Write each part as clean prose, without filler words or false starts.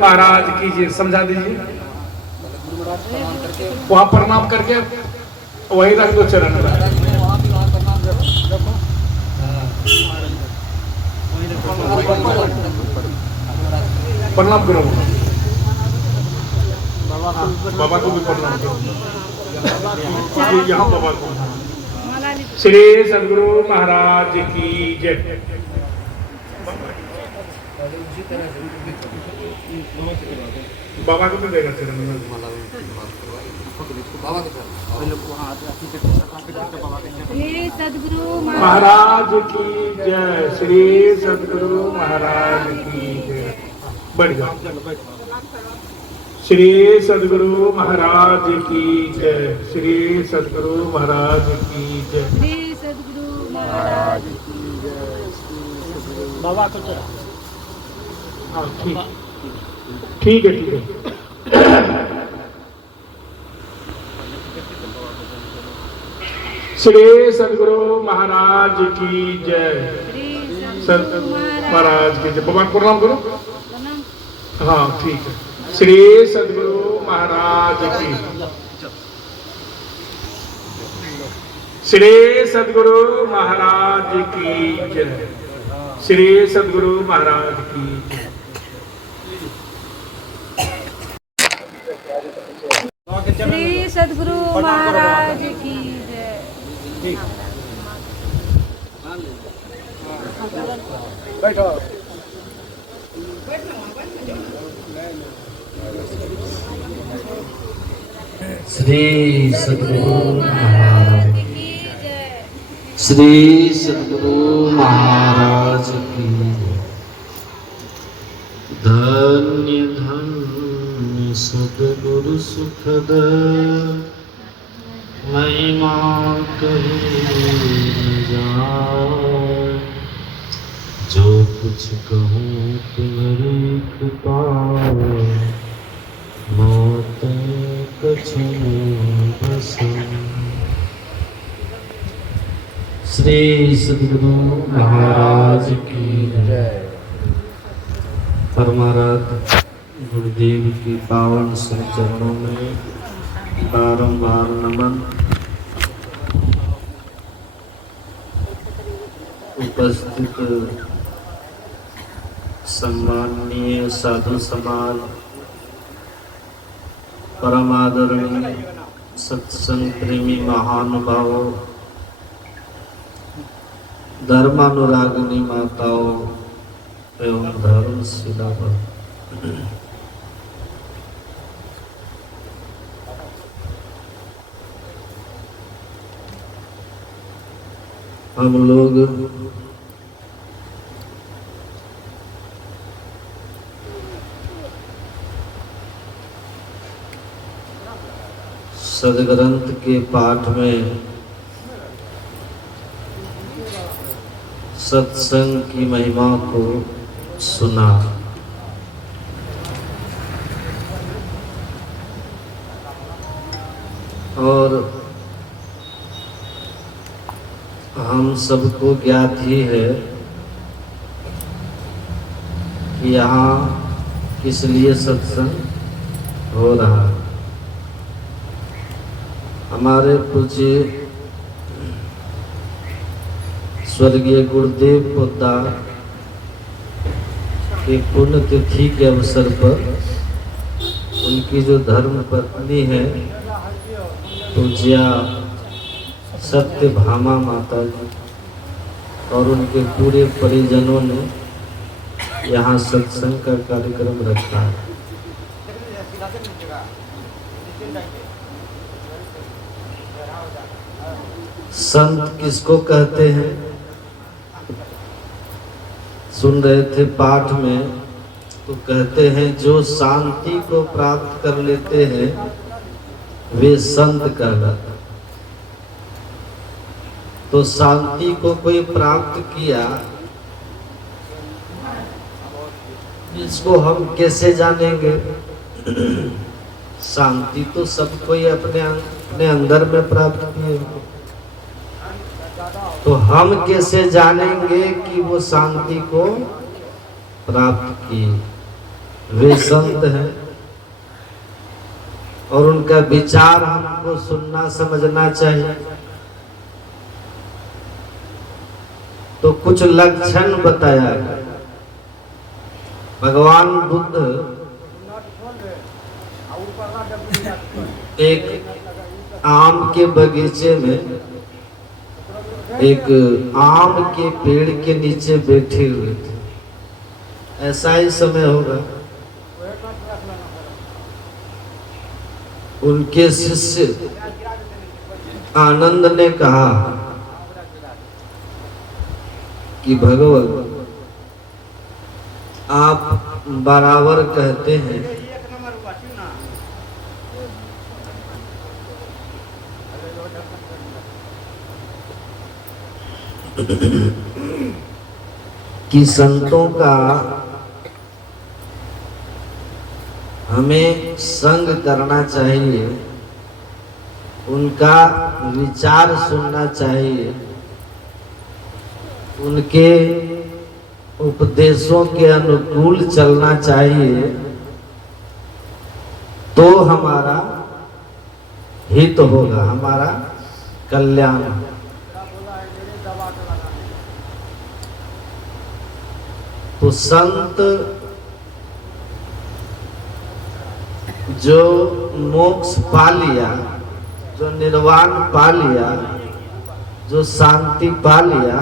महाराज कीजिए, समझा दीजिए। वहां प्रणाम करके वही रख दो चरण में। प्रणाम करो बाबा को भी प्रणाम करो। यहाँ बाबा को। श्री सद्गुरु महाराज की जय। बाबा को भी देगा चरण में। श्री सद्गुरु महाराज की जय। श्री सद्गुरु महाराज की जय। बढ़ जाओ। श्री सद्गुरु महाराज की जय। श्री सद्गुरु महाराज की जय। श्री सद्गुरु महाराज की जय। बाबा को चढ़ा। हाँ ठीक ठीक है ठीक है। श्री सद्गुरु महाराज की जय। सद्गुरु महाराज की जय। बाबा को प्रणाम करो। हाँ ठीक है। श्री सद्गुरु महाराज की। श्री सद्गुरु महाराज की जय। श्री सद्गुरु महाराज की जय। श्री सद्गुरु महाराज की जय। बैठो। श्री सद्गुरु महाराज की जय। श्री सद्गुरु महाराज की जय। धन्य धन्य सद्गुरु सुखद महिमा कही न जाए। जो कुछ कहूँ तुम्हारी कृपा मौत कछु बसन। श्री सद्गुरु महाराज की जय। परमाराध्य गुरुदेव की पावन श्री चरणों में बारंबार नमन। उपस्थित सम्माननीय साधु समाज, परम आदरणीय सत्संग प्रेमी महानुभावों, धर्मानुरागिनी माताओं एवं धर्मशिला हम लोग सदग्रंथ के पाठ में सत्संग की महिमा को सुना। और हम सबको ज्ञात ही है कि यहाँ किस लिए सत्संग हो रहा है। हमारे पूज्य स्वर्गीय गुरुदेव पोद्दार की पुण्यतिथि के अवसर पर उनकी जो धर्म पत्नी है पूज्या सत्यभामा माता जी और उनके पूरे परिजनों ने यहाँ सत्संग का कार्यक्रम रखा है। संत किसको कहते हैं? सुन रहे थे पाठ में, तो कहते हैं जो शांति को प्राप्त कर लेते हैं वे संत कहलाते। तो शांति को कोई प्राप्त किया, इसको हम कैसे जानेंगे? शांति तो सब कोई अपने अंदर में प्राप्त किए, तो हम कैसे जानेंगे कि वो शांति को प्राप्त की? वे संत हैं और उनका विचार हमको सुनना समझना चाहिए। तो कुछ लक्षण बताया गया। भगवान बुद्ध एक आम के बगीचे में एक आम के पेड़ के नीचे बैठे हुए थे। ऐसा ही समय होगा। उनके शिष्य आनंद ने कहा कि भगवान आप बराबर कहते हैं कि संतों का हमें संग करना चाहिए, उनका विचार सुनना चाहिए, उनके उपदेशों के अनुकूल चलना चाहिए, तो हमारा हित होगा, हमारा कल्याण। तो संत जो मोक्ष पा लिया, जो निर्वाण पा लिया, जो शांति पा लिया,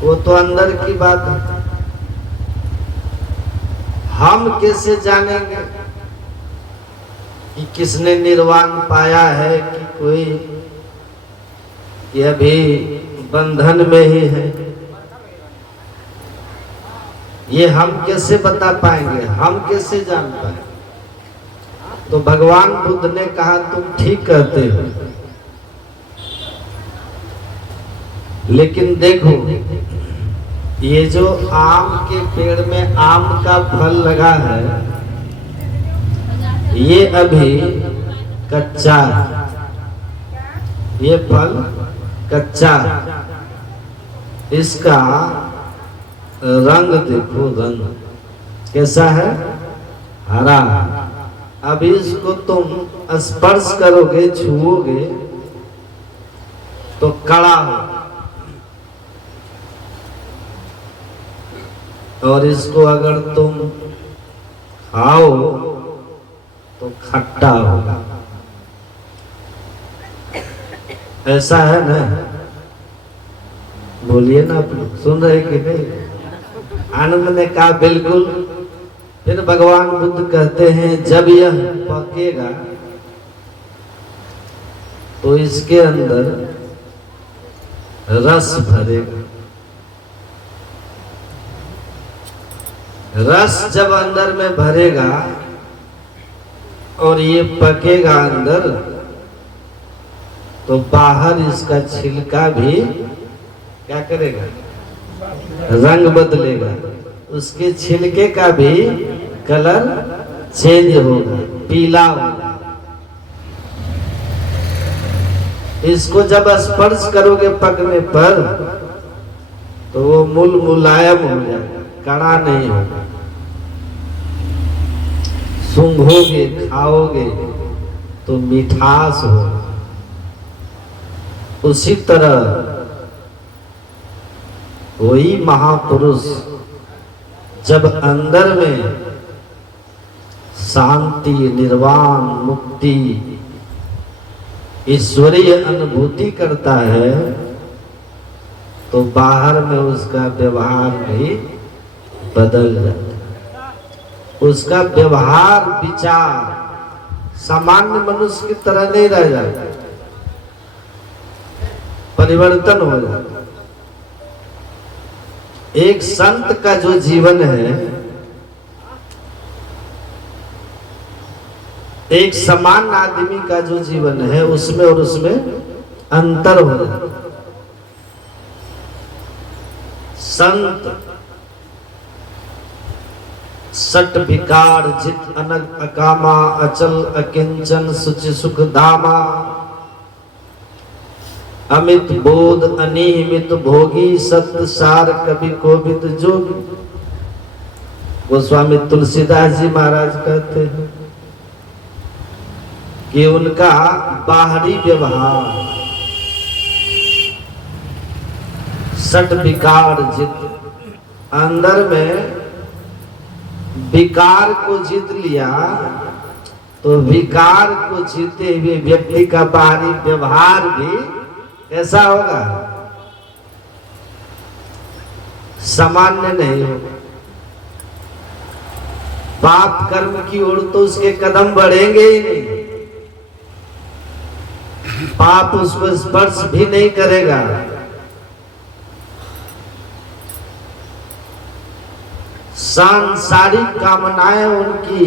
वो तो अंदर की बात है। हम कैसे जानेंगे कि किसने निर्वाण पाया है कि कोई ये अभी बंधन में ही है? ये हम कैसे बता पाएंगे, हम कैसे जान पाएंगे? तो भगवान बुद्ध ने कहा तुम ठीक कहते हो, लेकिन देखो ये जो आम के पेड़ में आम का फल लगा है, ये अभी कच्चा है, ये फल कच्चा है। इसका रंग देखो, रंग कैसा है? हरा। अभी इसको तुम स्पर्श करोगे, छुओगे तो कड़ा हो, और इसको अगर तुम खाओ तो खट्टा होगा। ऐसा है ना? बोलिए ना, आप लोग सुन रहे कि नहीं? आनंद ने कहा बिल्कुल। फिर भगवान बुद्ध कहते हैं जब यह पकेगा तो इसके अंदर रस भरेगा। रस जब अंदर में भरेगा और ये पकेगा अंदर, तो बाहर इसका छिलका भी क्या करेगा? रंग बदलेगा, उसके छिलके का भी कलर चेंज होगा, पीला होगा। इसको जब स्पर्श करोगे पकने पर तो वो मुलायम हो जाएगा, कड़ा नहीं होगा। सूंघोगे, खाओगे तो मिठास होगा। उसी तरह वही महापुरुष जब अंदर में शांति, निर्वाण, मुक्ति, ईश्वरीय अनुभूति करता है, तो बाहर में उसका व्यवहार भी बदल जाता है। उसका व्यवहार, विचार सामान्य मनुष्य की तरह नहीं रह जाता, परिवर्तन हो जाता। एक संत का जो जीवन है, एक सामान्य आदमी का जो जीवन है, उसमें और उसमें अंतर हो जाता है। संत सट विकार जित अनग अकामा अचल अकिंचन सुचि सुख धामा अमित बोध अनियमित भोगी सत्य सार कवि कोविद जोगी। गोस्वामी तुलसीदास जी महाराज कहते हैं कि उनका बाहरी व्यवहार सट विकार जित, अंदर में विकार को जीत लिया तो विकार को जीते हुए व्यक्ति का बाहरी व्यवहार भी कैसा होगा? सामान्य नहीं होगा। पाप कर्म की ओर तो उसके कदम बढ़ेंगे ही नहीं, पाप उसको स्पर्श भी नहीं करेगा। सांसारिक कामनाएं उनकी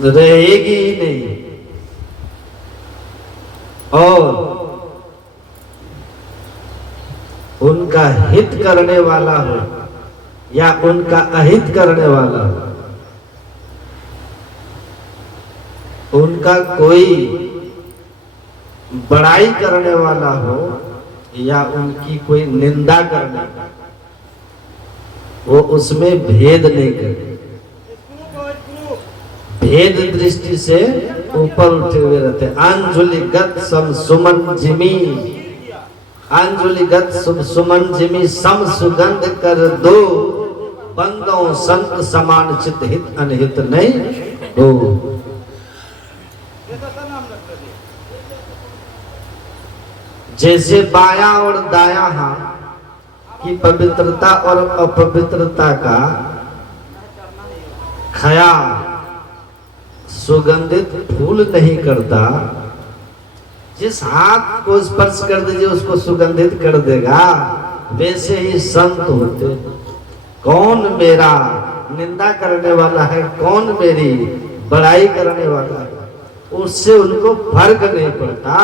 रहेगी ही नहीं, और उनका हित करने वाला हो या उनका अहित करने वाला हो, उनका कोई बड़ाई करने वाला हो या उनकी कोई निंदा करने वाला, वो उसमें भेद नहीं करे, भेद दृष्टि से ऊपर उठे हुए रहते। अंजुलिगत सम सुमन जिमी, अंजुलिगत सुमन जिमी सम सुगंध कर दो, बंदों संत समान चित हित अनहित नहीं हो। जैसे बायां और दायां हाथ की पवित्रता और अपवित्रता का ख्याल सुगंधित फूल नहीं करता, जिस हाथ को स्पर्श कर दीजिए उसको सुगंधित कर देगा, वैसे ही संत होते। कौन मेरा निंदा करने वाला है, कौन मेरी बड़ाई करने वाला है, उससे उनको फर्क नहीं पड़ता।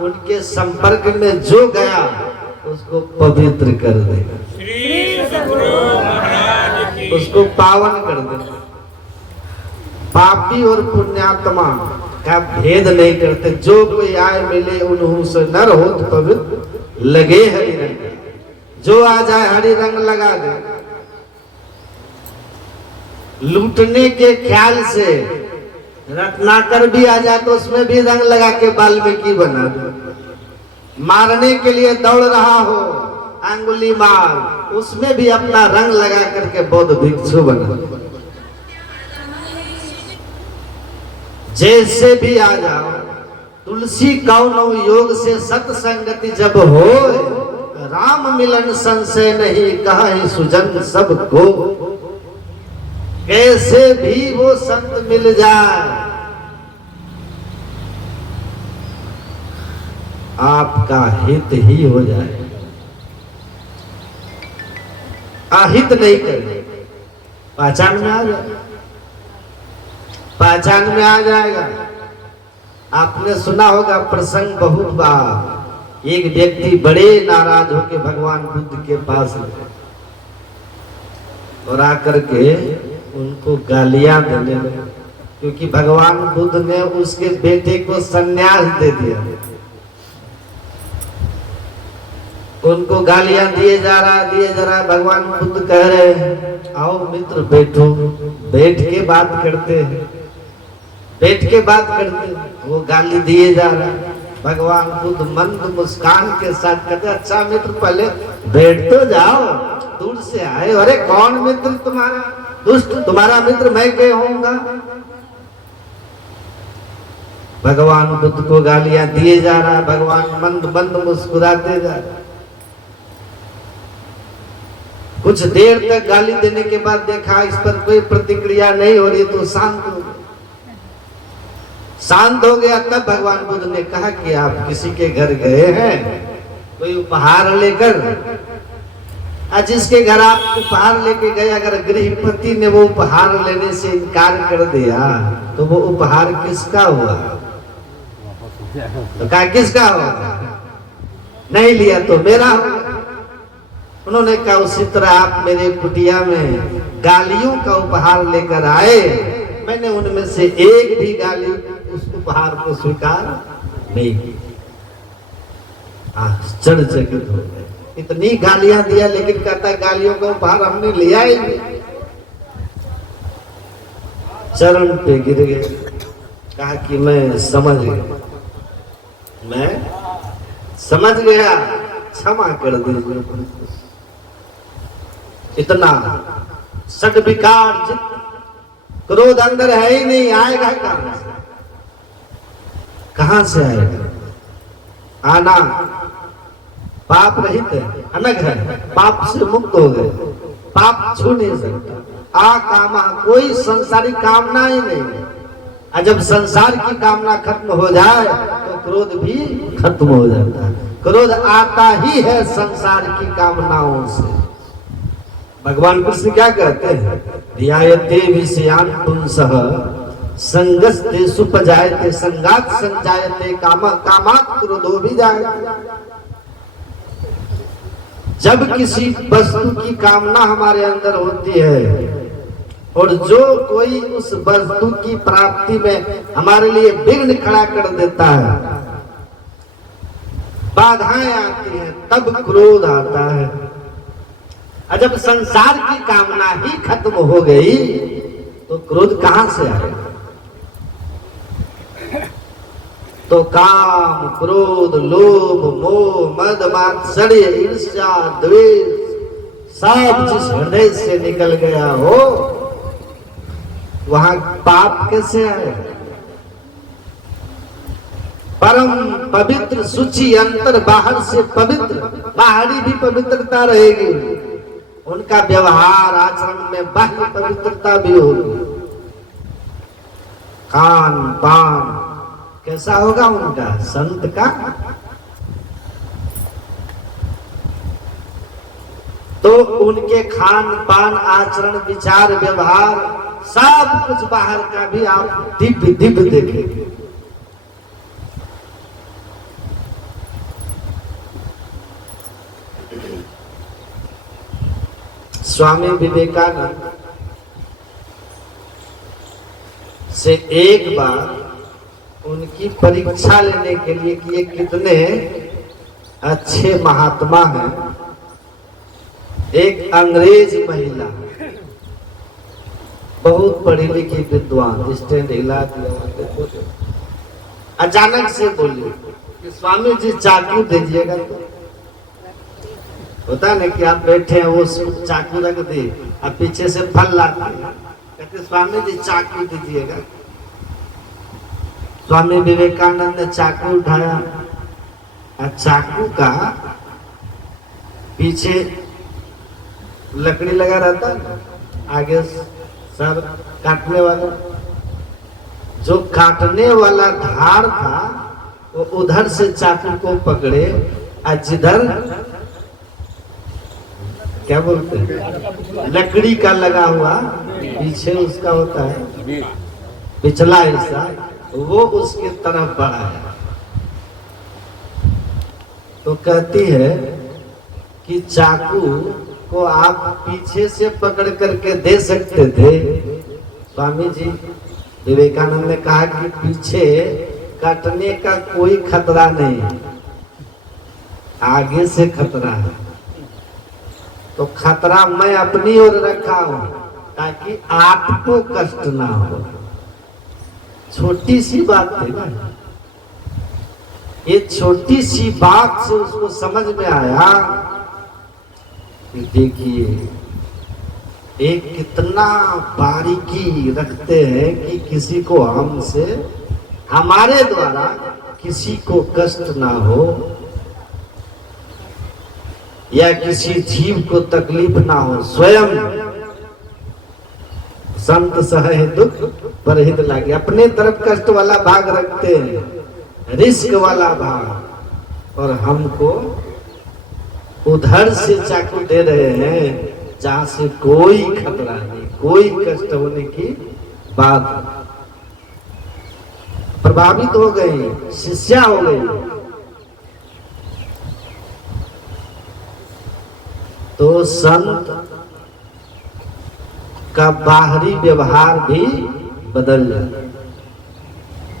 उनके संपर्क में जो गया उसको पवित्र कर देगा, उसको पावन कर देगा। पापी और पुण्यात्मा का भेद नहीं करते, जो कोई आए मिले उन्हों से नर हो तो पवित्र लगे हरि रंग, जो आ जाए हरि रंग लगा दे। लूटने के ख्याल से रत्नाकर भी आ जाए तो उसमें भी रंग लगा के वाल्मीकि बना दो। मारने के लिए दौड़ रहा हो अंगुली मार, उसमें भी अपना रंग लगा करके बौद्ध भिक्षु बना दो। जैसे भी आ जाओ, तुलसी कौन योग से सत्संगति जब हो, राम मिलन संशय नहीं कहा सुजन सबको। कैसे भी वो संत मिल जाए, आपका हित ही हो जाए, अहित नहीं करे। पहचान में आ जाए, पहचान में आ जाएगा। आपने सुना होगा प्रसंग बहुत बार, एक व्यक्ति बड़े नाराज होकर भगवान बुद्ध के पास गए और आकर के उनको गालियां देने लगे, क्योंकि भगवान बुद्ध ने उसके बेटे को संन्यास दे दिया। उनको गालियां दिए जा रहा। भगवान बुद्ध कह रहे हैं आओ मित्र बैठो, बैठ के बात करते हैं, बैठ के बात करते हैं। वो गाली दिए जा रहा। भगवान बुद्ध मंद मुस्कान के साथ कहते अच्छा मित्र पहले बैठ तो जाओ, दूर से आए। अरे कौन मित्र तुम्हारा? दुष्ट तुम्हारा मित्र मैं क्या होऊंगा? भगवान बुद्ध को गालियां दिए जा रहा। भगवान मंद मंद मुस्कुराते जा रहे। कुछ देर तक गाली देने के बाद देखा इस पर कोई प्रतिक्रिया नहीं हो रही तो शांत हो गया। शांत हो गया तब भगवान बुद्ध ने कहा कि आप किसी के घर गए हैं कोई उपहार लेकर? जिसके घर आप उपहार लेके गए, अगर गृहपति ने वो उपहार लेने से इनकार कर दिया तो वो उपहार किसका हुआ? तो कहा किसका होगा? नहीं लिया तो मेरा होगा। उन्होंने कहा उसी तरह आप मेरे कुटिया में गालियों का उपहार लेकर आए, मैंने उनमें से एक भी गाली उस उपहार को स्वीकार नहीं की। आश्चर्यचकित हो गए। इतनी गालियां दिया, लेकिन कहता है गालियों का उपहार हमने लिया ही नहीं। चरण पे गिर गए, कहा कि मैं समझ गया, मैं समझ गया, क्षमा कर दीजिए। इतना सट विकार जित क्रोध अंदर है ही नहीं, आएगा कहां से आएगा? आना पाप रहित है, अनग है, पाप से मुक्त हो गए, पाप छू नहीं सकता। आ कामा, कोई संसारिक कामना ही नहीं है। और जब संसार की कामना खत्म हो जाए तो क्रोध भी खत्म हो जाता है। क्रोध आता ही है संसार की कामनाओं से। भगवान कृष्ण क्या कहते हैं? ध्यायते विषयान पुंसः संगस्ते सुपजायते संगात संजायते कामात् क्रोधो भी जायते। जब किसी वस्तु की कामना हमारे अंदर होती है और जो कोई उस वस्तु की प्राप्ति में हमारे लिए विघ्न खड़ा कर देता है, बाधाएं आती हैं, तब क्रोध आता है। और जब संसार की कामना ही खत्म हो गई तो क्रोध कहां से आएगा? तो काम, क्रोध, लोभ, मोह, मद, मात्सर्य, ईर्ष्या, द्वेष सब जिस हृदय से निकल गया हो, वहां पाप कैसे आए? परम पवित्र शुचि अंतर बाहर से पवित्र, बाहरी भी पवित्रता रहेगी, उनका व्यवहार आचरण में बाह्य पवित्रता भी होगी। खान पान कैसा होगा उनका? संत का। तो उनके खान पान, आचरण, विचार, व्यवहार सब कुछ बाहर का भी आप दिव्य दिव्य देखेंगे। स्वामी विवेकानंद से एक बार उनकी परीक्षा लेने के लिए कि ये कितने अच्छे महात्मा हैं, एक अंग्रेज महिला बहुत पढ़ी लिखी विद्वान स्टैंड हिला दिया, अचानक से बोली कि स्वामी जी चाकू दीजिएगा। तो होता ना कि आप बैठे हैं, वो चाकू रख दी, अब पीछे से फल लाते हैं, कहते स्वामी जी चाकू दीजिएगा। स्वामी विवेकानंद ने चाकू उठाया और चाकू का पीछे लकड़ी लगा रहता है, आगे सर काटने वाला, जो काटने वाला धार था वो उधर से चाकू को पकड़े और जिधर क्या बोलते हैं लकड़ी का लगा हुआ पीछे उसका होता है पिछला हिस्सा, वो उसके तरफ बढ़ाया। तो कहती है कि चाकू को आप पीछे से पकड़ करके दे सकते थे। स्वामी जी विवेकानंद ने कहा कि पीछे काटने का कोई खतरा नहीं, आगे से खतरा है। तो खतरा मैं अपनी ओर रखा हूं ताकि आपको कष्ट ना हो। छोटी सी बात थी ना, ये छोटी सी बात से उसको समझ में आया कि देखिए एक कितना बारीकी रखते हैं कि किसी को हमसे, हमारे द्वारा किसी को कष्ट ना हो या किसी जीव को तकलीफ ना हो। स्वयं संत सहे दुख परहित लागे, अपने तरफ कष्ट वाला भाग रखते हैं, रिस्क वाला भाग, और हमको उधर से चाकू दे रहे हैं जहां से कोई खतरा नहीं, कोई कष्ट होने की बात। प्रभावित हो गई, शिष्या हो गई। तो संत का बाहरी व्यवहार भी बदल जाए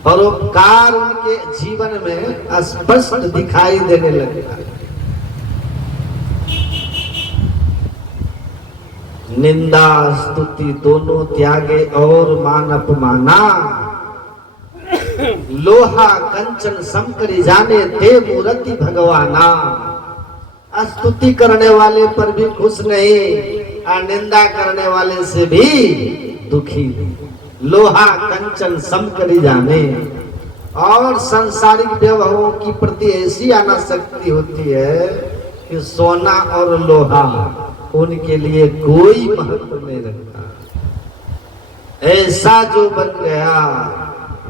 और उपकार उनके जीवन में स्पष्ट दिखाई देने लगता है। निंदा स्तुति दोनों त्यागे और मान अपमाना। लोहा कंचन सम करी जाने दे मूर्ति भगवाना। स्तुति करने वाले पर भी खुश नहीं और निंदा करने वाले से भी दुखी। लोहा कंचन सम करी जाने। और सांसारिक व्यवहारों की प्रति ऐसी आनाशक्ति होती है कि सोना और लोहा उनके लिए कोई महत्व नहीं रखता। ऐसा जो बन गया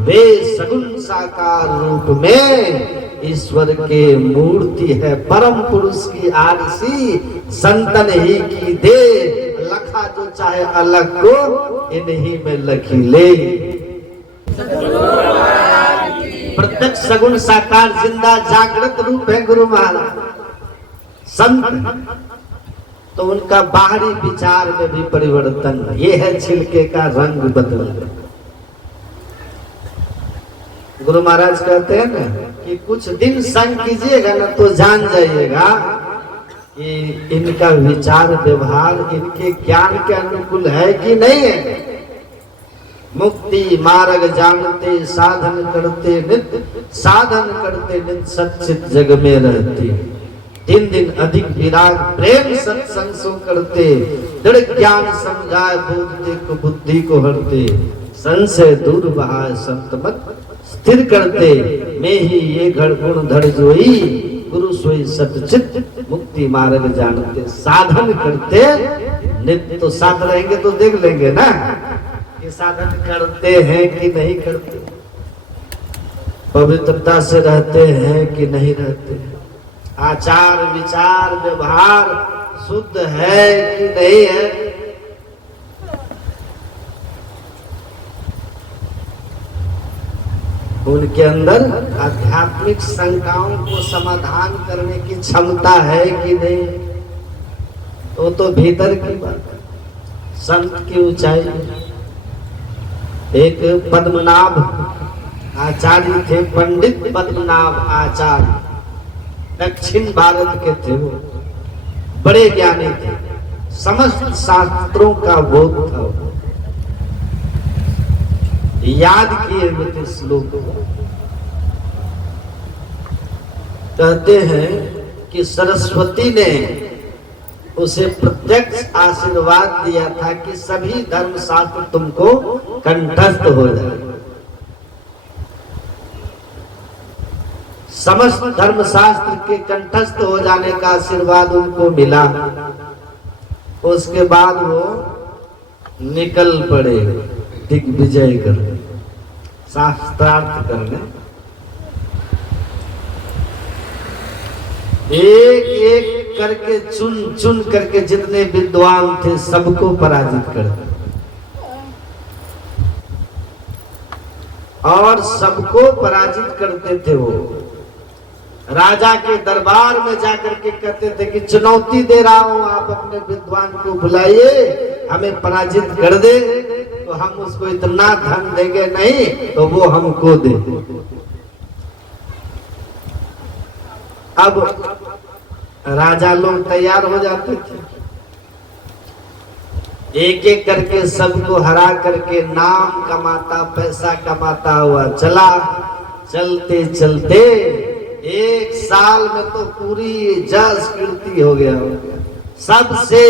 वे सगुण साकार रूप में ईश्वर के मूर्ति है। परम पुरुष की आरसी संतन ही की दे। लखा जो चाहे अलग को इन्हीं में लखी ले। प्रत्यक्ष सगुण साकार जिंदा जागृत रूप है गुरु महाराज संत। तो उनका बाहरी विचार में भी परिवर्तन। ये है छिलके का रंग बदल। गुरु महाराज कहते हैं ना कि कुछ दिन संग कीजिएगा ना तो जान जाइएगा कि इनका विचार व्यवहार इनके ज्ञान के अनुकूल है कि नहीं है। मुक्ति मार्ग जानते साधन करते नित्य। साधन करते नित्य सच्चित जग में रहते। दिन दिन अधिक विराग प्रेम सत्संग सो करते। दृढ़ ज्ञान समझाए बोधते को बुद्धि को हरते। संशय दूर बहाए संत मत स्थिर करते। मैं ही ये घड़ गुण धड़ जोई गुरु सोई सतचित मुक्ति मार्ग जानते। साधन करते नित्य। तो साथ रहेंगे तो देख लेंगे ना कि साधन करते हैं कि नहीं करते। पवित्रता से रहते हैं कि नहीं रहते। आचार विचार व्यवहार शुद्ध है कि नहीं है। उनके अंदर आध्यात्मिक शंकाओं को समाधान करने की क्षमता है कि नहीं। तो भीतर की बात है। संत की ऊंचाई। एक पद्मनाभ आचार्य थे। पंडित पद्मनाभ आचार्य दक्षिण भारत के थे। वो बड़े ज्ञानी थे। समस्त शास्त्रों का बोध था। याद किए हुए श्लोक कहते हैं कि सरस्वती ने उसे प्रत्यक्ष आशीर्वाद दिया था कि सभी धर्मशास्त्र तुमको कंठस्थ हो जाए। समस्त धर्मशास्त्र के कंठस्थ हो जाने का आशीर्वाद उनको मिला। उसके बाद वो निकल पड़े दिग्विजय करने शास्त्रार्थ करने। एक एक करके चुन चुन करके जितने विद्वान थे सबको पराजित कर दिया। और सबको पराजित करते थे। वो राजा के दरबार में जाकर के कहते थे कि चुनौती दे रहा हूं आप अपने विद्वान को बुलाइए हमें पराजित कर दे तो हम उसको इतना धन देंगे नहीं तो वो हमको दे। अब राजा लोग तैयार हो जाते थे। एक एक करके सबको हरा करके नाम कमाता पैसा कमाता हुआ चला। चलते चलते एक साल में तो पूरी जस कीर्ति हो गया। सबसे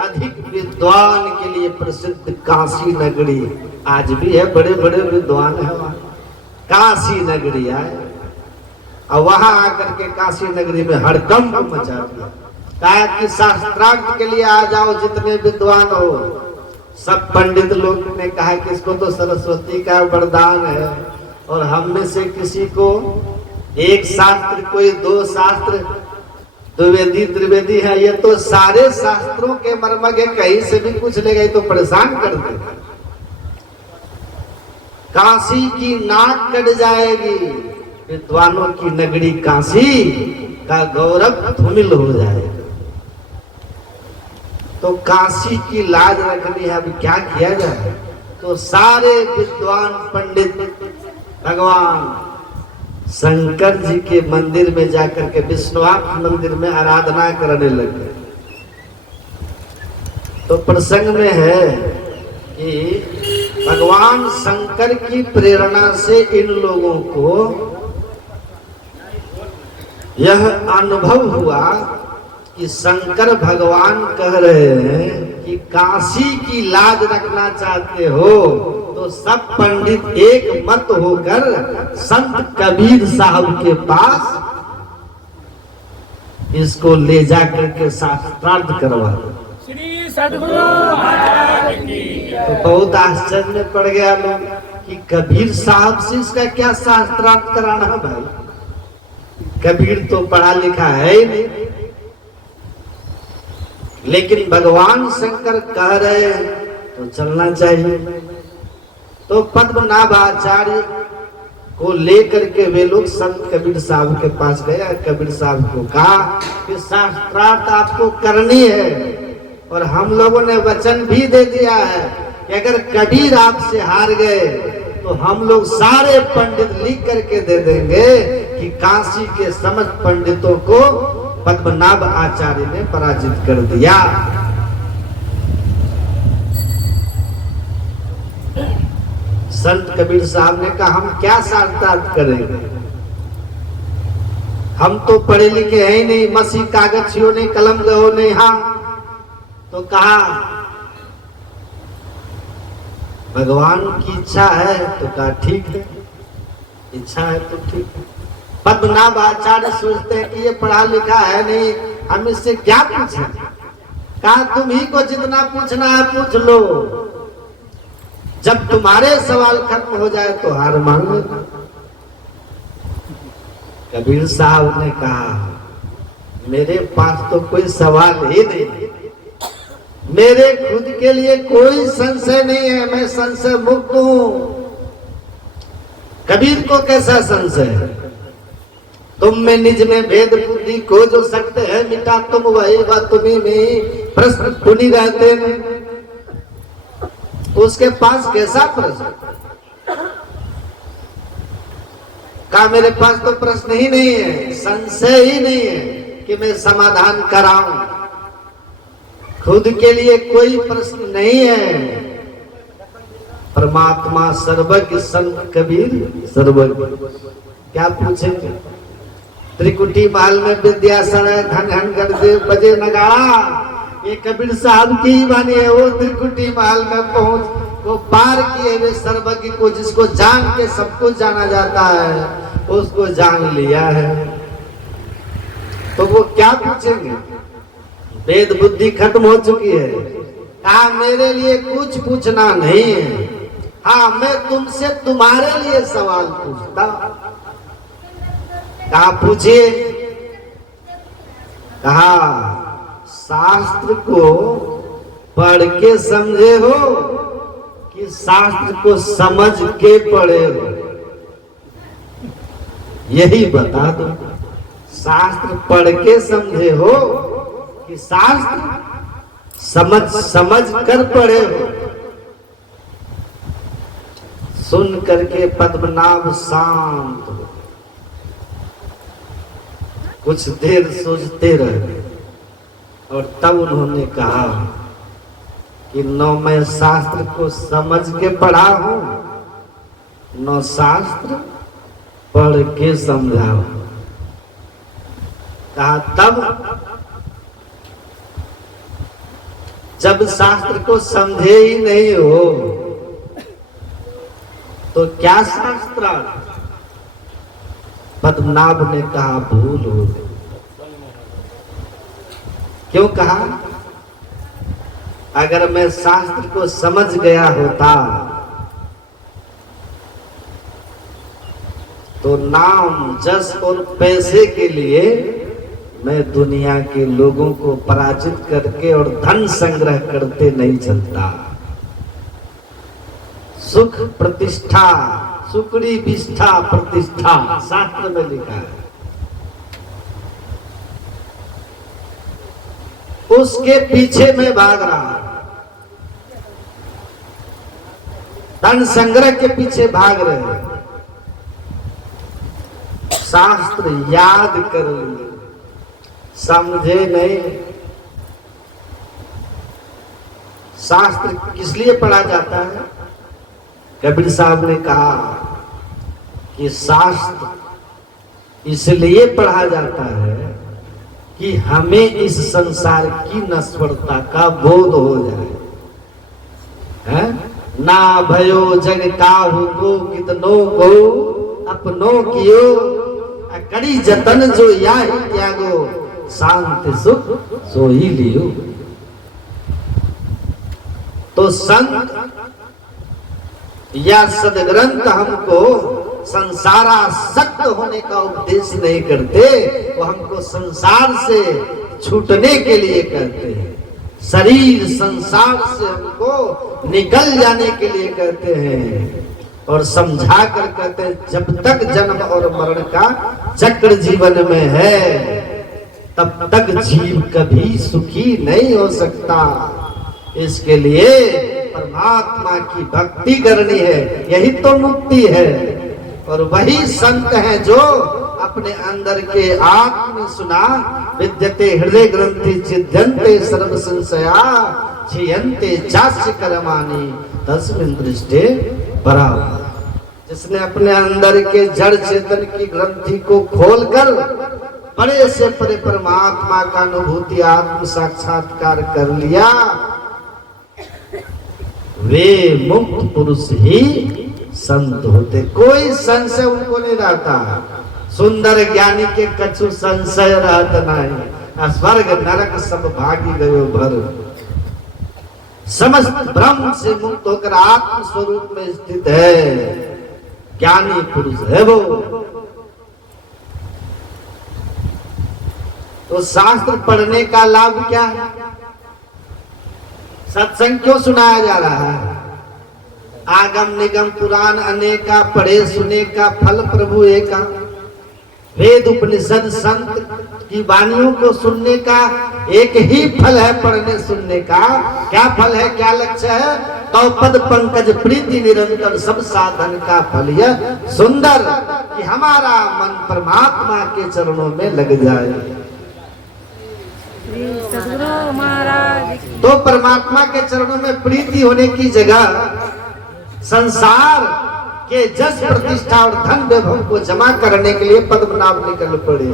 अधिक विद्वान के लिए प्रसिद्ध काशी नगरी आज भी है। बड़े बड़े विद्वान है वहां। काशी नगरी आए और वहां आकर के काशी नगरी में हड़कंप मचा दिया। कहा कि शास्त्रार्थ के लिए आ जाओ जितने विद्वान हो। सब पंडित लोग ने कहा कि इसको तो सरस्वती का वरदान है और हम में से किसी को एक शास्त्र कोई दो शास्त्र द्विवेदी त्रिवेदी है। ये तो सारे शास्त्रों के मर्मज्ञ कहीं से भी पूछ लेगा तो परेशान कर देगा। काशी की नाक कट जाएगी। विद्वानों की नगरी काशी का गौरव धूमिल हो जाएगा। तो काशी की लाज रखनी है। अभी क्या किया जाए। तो सारे विद्वान पंडित भगवान शंकर जी के मंदिर में जाकर के विष्णुनाथ मंदिर में आराधना करने लगे। तो प्रसंग में है कि भगवान शंकर की प्रेरणा से इन लोगों को यह अनुभव हुआ कि शंकर भगवान कह रहे हैं कि काशी की लाज रखना चाहते हो तो सब पंडित एक मत होकर संत कबीर साहब के पास इसको ले जा करके शास्त्रार्थ करवा दो। श्री सद्गुरु महाराज की तो बहुत आश्चर्य में पड़ गया लोग कि कबीर साहब से इसका क्या शास्त्रार्थ कराना है भाई, कबीर तो पढ़ा लिखा है ही नहीं। लेकिन भगवान शंकर कह रहे हैं तो चलना चाहिए। तो पद्मनाभ आचार्य को लेकर के वे लोग संत कबीर साहब के पास गए। कबीर साहब को कहा कि शास्त्रार्थ आपको करनी है और हम लोगों ने वचन भी दे दिया है कि अगर कबीर आपसे हार गए तो हम लोग सारे पंडित लिख करके दे देंगे कि काशी के समस्त पंडितों को पद्मनाभ आचार्य ने पराजित कर दिया। संत कबीर साहब ने कहा हम क्या शास्त्रार्थ करेंगे, हम तो पढ़े लिखे हैं ही नहीं, मसी कागज छियो नहीं, कलम गहो नहीं। हाँ तो कहा भगवान की इच्छा है तो कहा ठीक है, इच्छा है तो ठीक है। पद्मनाभ आचार्य सोचते हैं कि ये पढ़ा लिखा है नहीं, हम इससे क्या पूछें। कहा तुम ही को जितना पूछना है पूछ लो, जब तुम्हारे सवाल खत्म हो जाए तो हार मान लेना। कबीर साहब ने कहा मेरे पास तो कोई सवाल ही नहीं, मेरे खुद के लिए कोई संशय नहीं है, मैं संशय मुक्त हूं। कबीर को कैसा संशय है, तुम में निज में भेद बुद्धि को जो सकते हैं मिटा तुम वही व तुम्ही में प्रश्न खुनी रहते हैं। उसके पास कैसा प्रश्न, कहा मेरे पास तो प्रश्न ही नहीं है, संशय ही नहीं है कि मैं समाधान कराऊं, खुद के लिए कोई प्रश्न नहीं है। परमात्मा सर्वज्ञ, संत कबीर सर्वज्ञ, क्या पूछेंगे। त्रिकुटी महल में विद्यासर घन घन करते बजे नगाड़ा, ये कबीर साहब की ही वाणी है। वो त्रिकुटी महल में पहुंच वो पार किए हुए सर्वज्ञ को, जिसको जान के सब कुछ जाना जाता है, उसको जान लिया है। तो वो क्या पूछेंगे, वेद बुद्धि खत्म हो चुकी है। कहा मेरे लिए कुछ पूछना नहीं है, हाँ मैं तुमसे तुम्हारे लिए सवाल पूछता। कहा पूछिए। कहा शास्त्र को पढ़ के समझे हो कि शास्त्र को समझ के पढ़े हो, यही बता दो। शास्त्र पढ़ के समझे हो कि शास्त्र समझ कर पढ़े हो। सुन करके पद्मनाभ शांत हो, कुछ देर सोचते रहे और तब उन्होंने कहा कि न मैं शास्त्र को समझ के पढ़ा हूं, न शास्त्र पढ़ के समझा हूं। कहा तब जब शास्त्र को समझे ही नहीं हो तो क्या शास्त्र। पद्मनाभ ने कहा भूल हो गई। क्यों कहा, अगर मैं शास्त्र को समझ गया होता तो नाम जस और पैसे के लिए मैं दुनिया के लोगों को पराजित करके और धन संग्रह करते नहीं चलता। सुख प्रतिष्ठा, सुकड़ी विष्ठा प्रतिष्ठा शास्त्र में लिखा है। उसके पीछे मैं भाग रहा, धन संग्रह के पीछे भाग रहे। शास्त्र याद कर लिए, समझे नहीं। शास्त्र किस लिए पढ़ा जाता है? कबीर साहब ने कहा कि शास्त्र इसलिए पढ़ा जाता है कि हमें इस संसार की नश्वरता का बोध हो जाए। है? ना भयो जग काहू को कितनों को अपनों कियो, कड़ी जतन जो या ही त्यागो, शांति सुख सो ही लियो। तो संत या सदग्रंथ हमको संसारासक्त होने का उपदेश नहीं करते, वो हमको संसार से छूटने के लिए कहते हैं, शरीर संसार से हमको निकल जाने के लिए कहते हैं। और समझा कर कहते हैं जब तक जन्म और मरण का चक्र जीवन में है तब तक जीव कभी सुखी नहीं हो सकता। इसके लिए परमात्मा की भक्ति करनी है, यही तो मुक्ति है। और वही संत हैं जो अपने अंदर के आत्म सुना विद्यते हृदय ग्रंथि छिद्यन्ते सर्व संशया छियन्ते चास्य कर्माणि तस्मिन् दृष्टे बराबर। जिसने अपने अंदर के जड़ चेतन की ग्रंथि को खोलकर बड़े से बड़े परमात्मा का अनुभूति आत्म साक्षात्कार कर लिया, वे मुक्त पुरुष ही संत होते। कोई संशय उनको नहीं रहता। सुंदर ज्ञानी के कछु संशय रहता नहीं, स्वर्ग नरक सब भागी गयो भर। समस्त ब्रह्म से मुक्त होकर आत्म स्वरूप में स्थित है, ज्ञानी पुरुष है वो। तो शास्त्र पढ़ने का लाभ क्या है? सत्संग क्यों सुनाया जा रहा है? आगम निगम पुराण अनेका पढ़े सुने का फल प्रभु एका। वेद उपनिषद संत की वाणियों को सुनने का एक ही फल है, पढ़ने सुनने का। क्या फल है, क्या लक्ष्य है? तो पद पंकज प्रीति निरंतर सब साधन का फल यह सुंदर कि हमारा मन परमात्मा के चरणों में लग जाए। सद्गुरु महाराज तो परमात्मा के चरणों में प्रीति होने की जगह संसार के जस प्रतिष्ठा और धन वैभव को जमा करने के लिए पद्मनाभ निकल पड़े।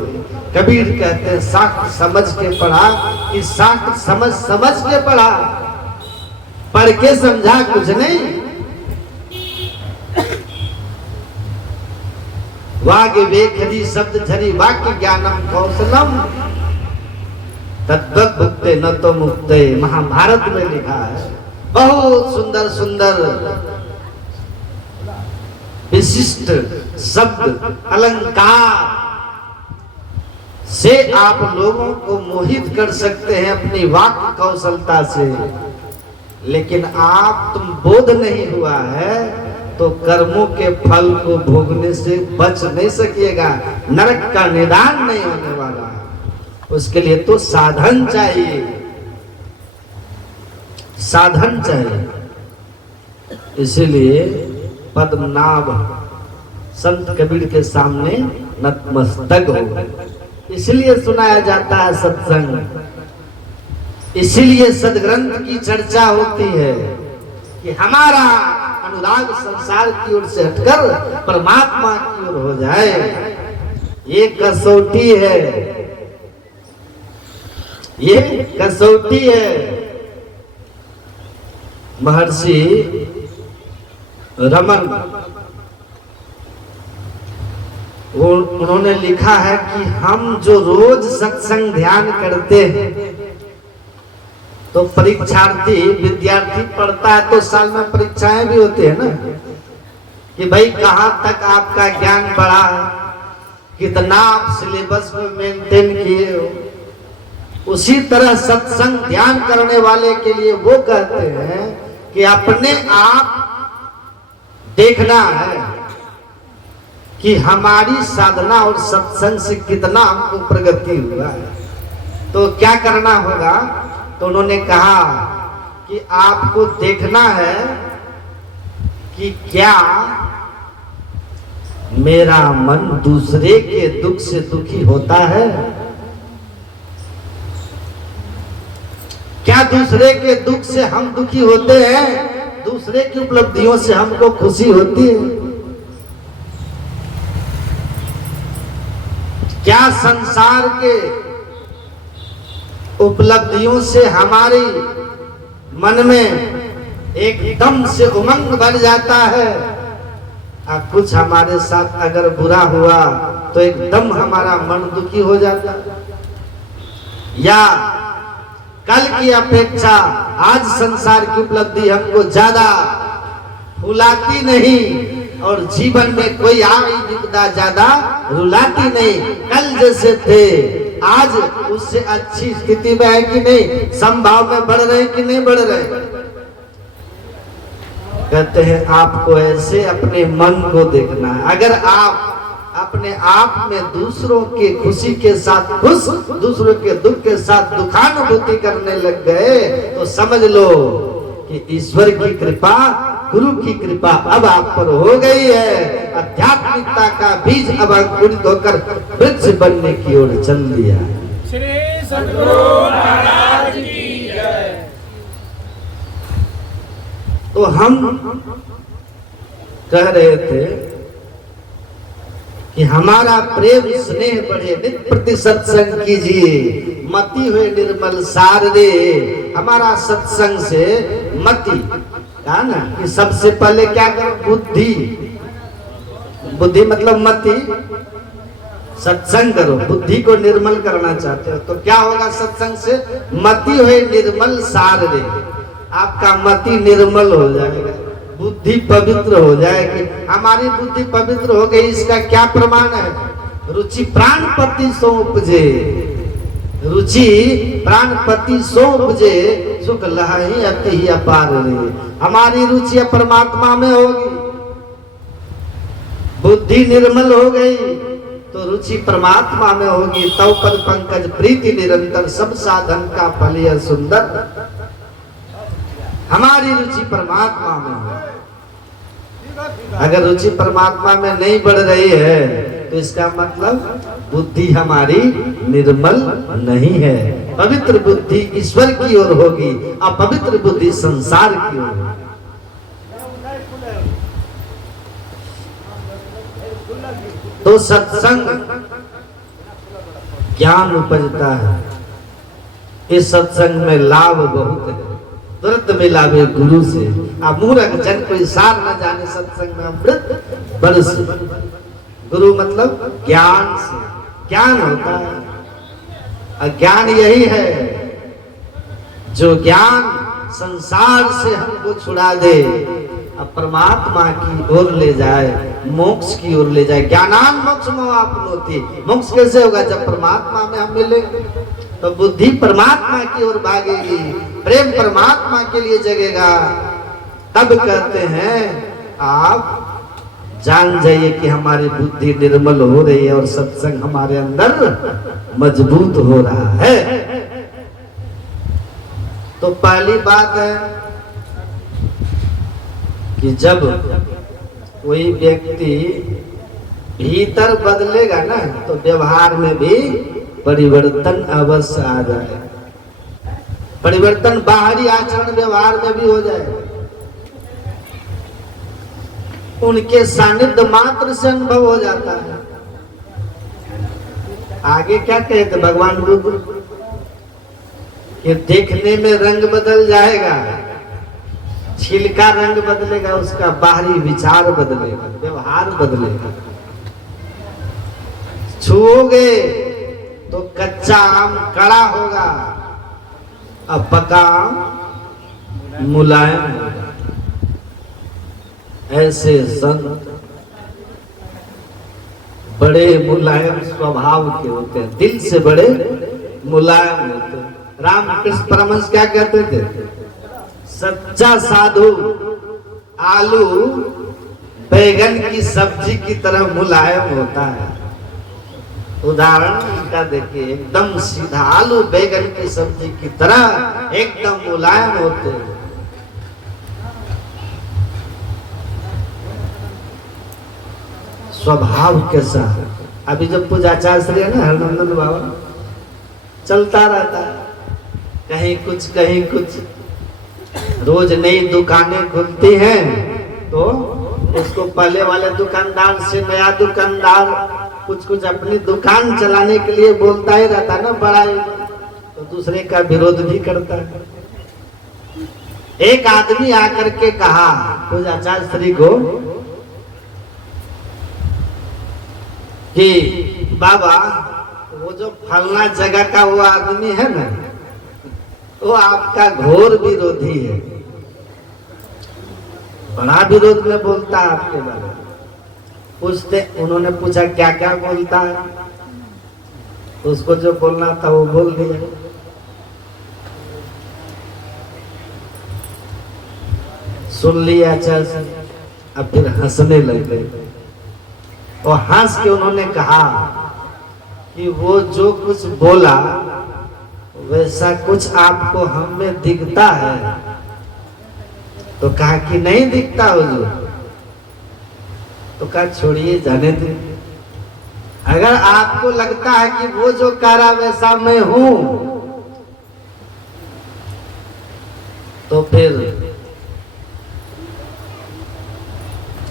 कबीर कहते हैं शास्त्र समझ के पढ़ा, कि शास्त्र समझ समझ के पढ़ा, पढ़ के समझा कुछ नहीं। वाग वेखरी शब्द झरी वाक्य ज्ञानम कौशलम तद्वत् भुक्ते न तो मुक्ते, महाभारत में लिखा है। बहुत सुंदर सुंदर विशिष्ट शब्द अलंकार से आप लोगों को मोहित कर सकते हैं अपनी वाक्य कौशलता से। लेकिन आप तुम बोध नहीं हुआ है तो कर्मों के फल को भोगने से बच नहीं सकिएगा, नरक का निदान नहीं होने वाला है। उसके लिए तो साधन चाहिए, साधन चाहिए। इसीलिए पद्मनाभ संत कबीर के सामने नतमस्तक हो, इसलिए सुनाया जाता है सत्संग। इसीलिए सदग्रंथ की चर्चा होती है कि हमारा अनुराग संसार की ओर से हटकर परमात्मा की ओर हो जाए। ये कसौटी है, ये कसौटी है। महर्षि रमन उन्होंने लिखा है कि हम जो रोज सत्संग ध्यान करते हैं तो परीक्षार्थी विद्यार्थी पढ़ता है तो साल में परीक्षाएं भी होती है ना, कि भाई कहाँ तक आपका ज्ञान बढ़ा है, कितना आप सिलेबस में मेंटेन किए हो। उसी तरह सत्संग ध्यान करने वाले के लिए वो कहते हैं कि अपने आप देखना है कि हमारी साधना और सत्संग से कितना हमको प्रगति हुआ है। तो क्या करना होगा? तो उन्होंने कहा कि आपको देखना है कि क्या मेरा मन दूसरे के दुख से दुखी होता है। क्या दूसरे के दुख से हम दुखी होते हैं? दूसरे की उपलब्धियों से हमको खुशी होती है? क्या संसार के उपलब्धियों से हमारी मन में एकदम से उमंग भर जाता है? और कुछ हमारे साथ अगर बुरा हुआ तो एकदम हमारा मन दुखी हो जाता है? या कल की अपेक्षा आज संसार की उपलब्धि हमको ज्यादा फुलाती नहीं और जीवन में कोई आई विपदा ज्यादा रुलाती नहीं? कल जैसे थे आज उससे अच्छी स्थिति में है कि नहीं? समभाव में बढ़ रहे कि नहीं बढ़ रहे? कहते हैं आपको ऐसे अपने मन को देखना है। अगर आप अपने आप में दूसरों की खुशी के साथ खुश, दूसरों के दुख के साथ दुखानुभूति करने लग गए तो समझ लो कि ईश्वर की कृपा, गुरु की कृपा अब आप पर हो गई है। आध्यात्मिकता का बीज अब अंकुरित होकर वृक्ष बनने की ओर चल दिया। श्री सद्गुरु महाराज की जय। तो हम कह रहे थे कि हमारा प्रेम स्नेह बढ़े, नित्य प्रति सत्संग कीजिए, मति हुए निर्मल सार दे। हमारा सत्संग से मति कहा ना कि सबसे पहले क्या करो? बुद्धि। बुद्धि मतलब मति। सत्संग करो, बुद्धि को निर्मल करना चाहते हो तो क्या होगा सत्संग से? मति हुए निर्मल सार दे। आपका मति निर्मल हो जाएगा, बुद्धि पवित्र हो जाएगी। हमारी बुद्धि पवित्र हो गई, इसका क्या प्रमाण है? रुचि प्राणपति सो उपजे, रुचि प्राणपति सो उपजे, सुख लहहि अति ही अपार रे। हमारी रुचि परमात्मा में होगी, बुद्धि निर्मल हो गई तो रुचि परमात्मा में होगी। तव पद पंकज प्रीति निरंतर, सब साधन का फल यह सुंदर। हमारी रुचि परमात्मा में हो। अगर रुचि परमात्मा में नहीं बढ़ रही है तो इसका मतलब बुद्धि हमारी निर्मल नहीं है। पवित्र बुद्धि ईश्वर की ओर होगी, अपवित्र बुद्धि संसार की ओर होगी। तो सत्संग ज्ञान उपजता है। इस सत्संग में लाभ बहुत है। तुरंत मिलावे गुरु से। अब मूर्ख जन कोई सार न जाने, सत्संग में अमृत बरस। गुरु मतलब ज्ञान से ज्ञान होता है। अज्ञान यही है जो ज्ञान संसार से हमको छुड़ा दे, अब परमात्मा की ओर ले जाए, मोक्ष की ओर ले जाए। ज्ञानान मोक्ष मोहापनोति। मोक्ष कैसे होगा? जब परमात्मा में हम मिलेंगे तो बुद्धि परमात्मा की ओर भागेगी, प्रेम परमात्मा के लिए जगेगा। तब कहते हैं आप जान जाइए कि हमारी बुद्धि निर्मल हो रही है और सत्संग हमारे अंदर मजबूत हो रहा है। तो पहली बात है कि जब कोई व्यक्ति भीतर बदलेगा ना तो व्यवहार में भी परिवर्तन अवश्य आ जाए। परिवर्तन बाहरी आचरण व्यवहार में भी हो जाए। उनके सानिध्य मात्र से अनुभव हो जाता है। आगे क्या कहते भगवान बुद्ध कि देखने में रंग बदल जाएगा, छिलका रंग बदलेगा, उसका बाहरी विचार बदलेगा, व्यवहार बदलेगा। छूओगे तो कच्चा आम कड़ा होगा, अब पका आम मुलायम होगा। ऐसे संत बड़े मुलायम स्वभाव के होते हैं, दिल से बड़े मुलायम होते हैं। रामकृष्ण परमहंस क्या कहते थे? सच्चा साधु आलू बैगन की सब्जी की तरह मुलायम होता है। उदाहरण इनका देखिए, एकदम सीधा आलू बैगन की सब्जी की तरह एकदम मुलायम होते हैं। स्वभाव कैसा है? अभी जब पूजाचार्य श्री है ना हरनंदन बाबा, चलता रहता है, कहीं कुछ रोज नई दुकानें खुलती हैं तो उसको पहले वाले दुकानदार से नया दुकानदार कुछ अपनी दुकान चलाने के लिए बोलता ही रहता ना, बड़ा तो दूसरे का विरोध भी करता है। एक आदमी आकर के कहा पूज आचार्य श्री को कि बाबा वो जो फलना जगह का वो आदमी है ना, वो आपका घोर विरोधी है, बड़ा विरोध में बोलता है आपके बारे में। पूछते, उन्होंने पूछा क्या क्या बोलता है, उसको जो बोलना था वो बोल दिया। सुन लिया आचार्य, अब फिर हंसने लग गए और हंस के उन्होंने कहा कि वो जो कुछ बोला वैसा कुछ आपको हम में दिखता है? तो कहा कि नहीं दिखता हुजूर। तो कहा छोड़िए, जाने दे। अगर आपको लगता है कि वो जो कह रहा वैसा मैं हूं तो फिर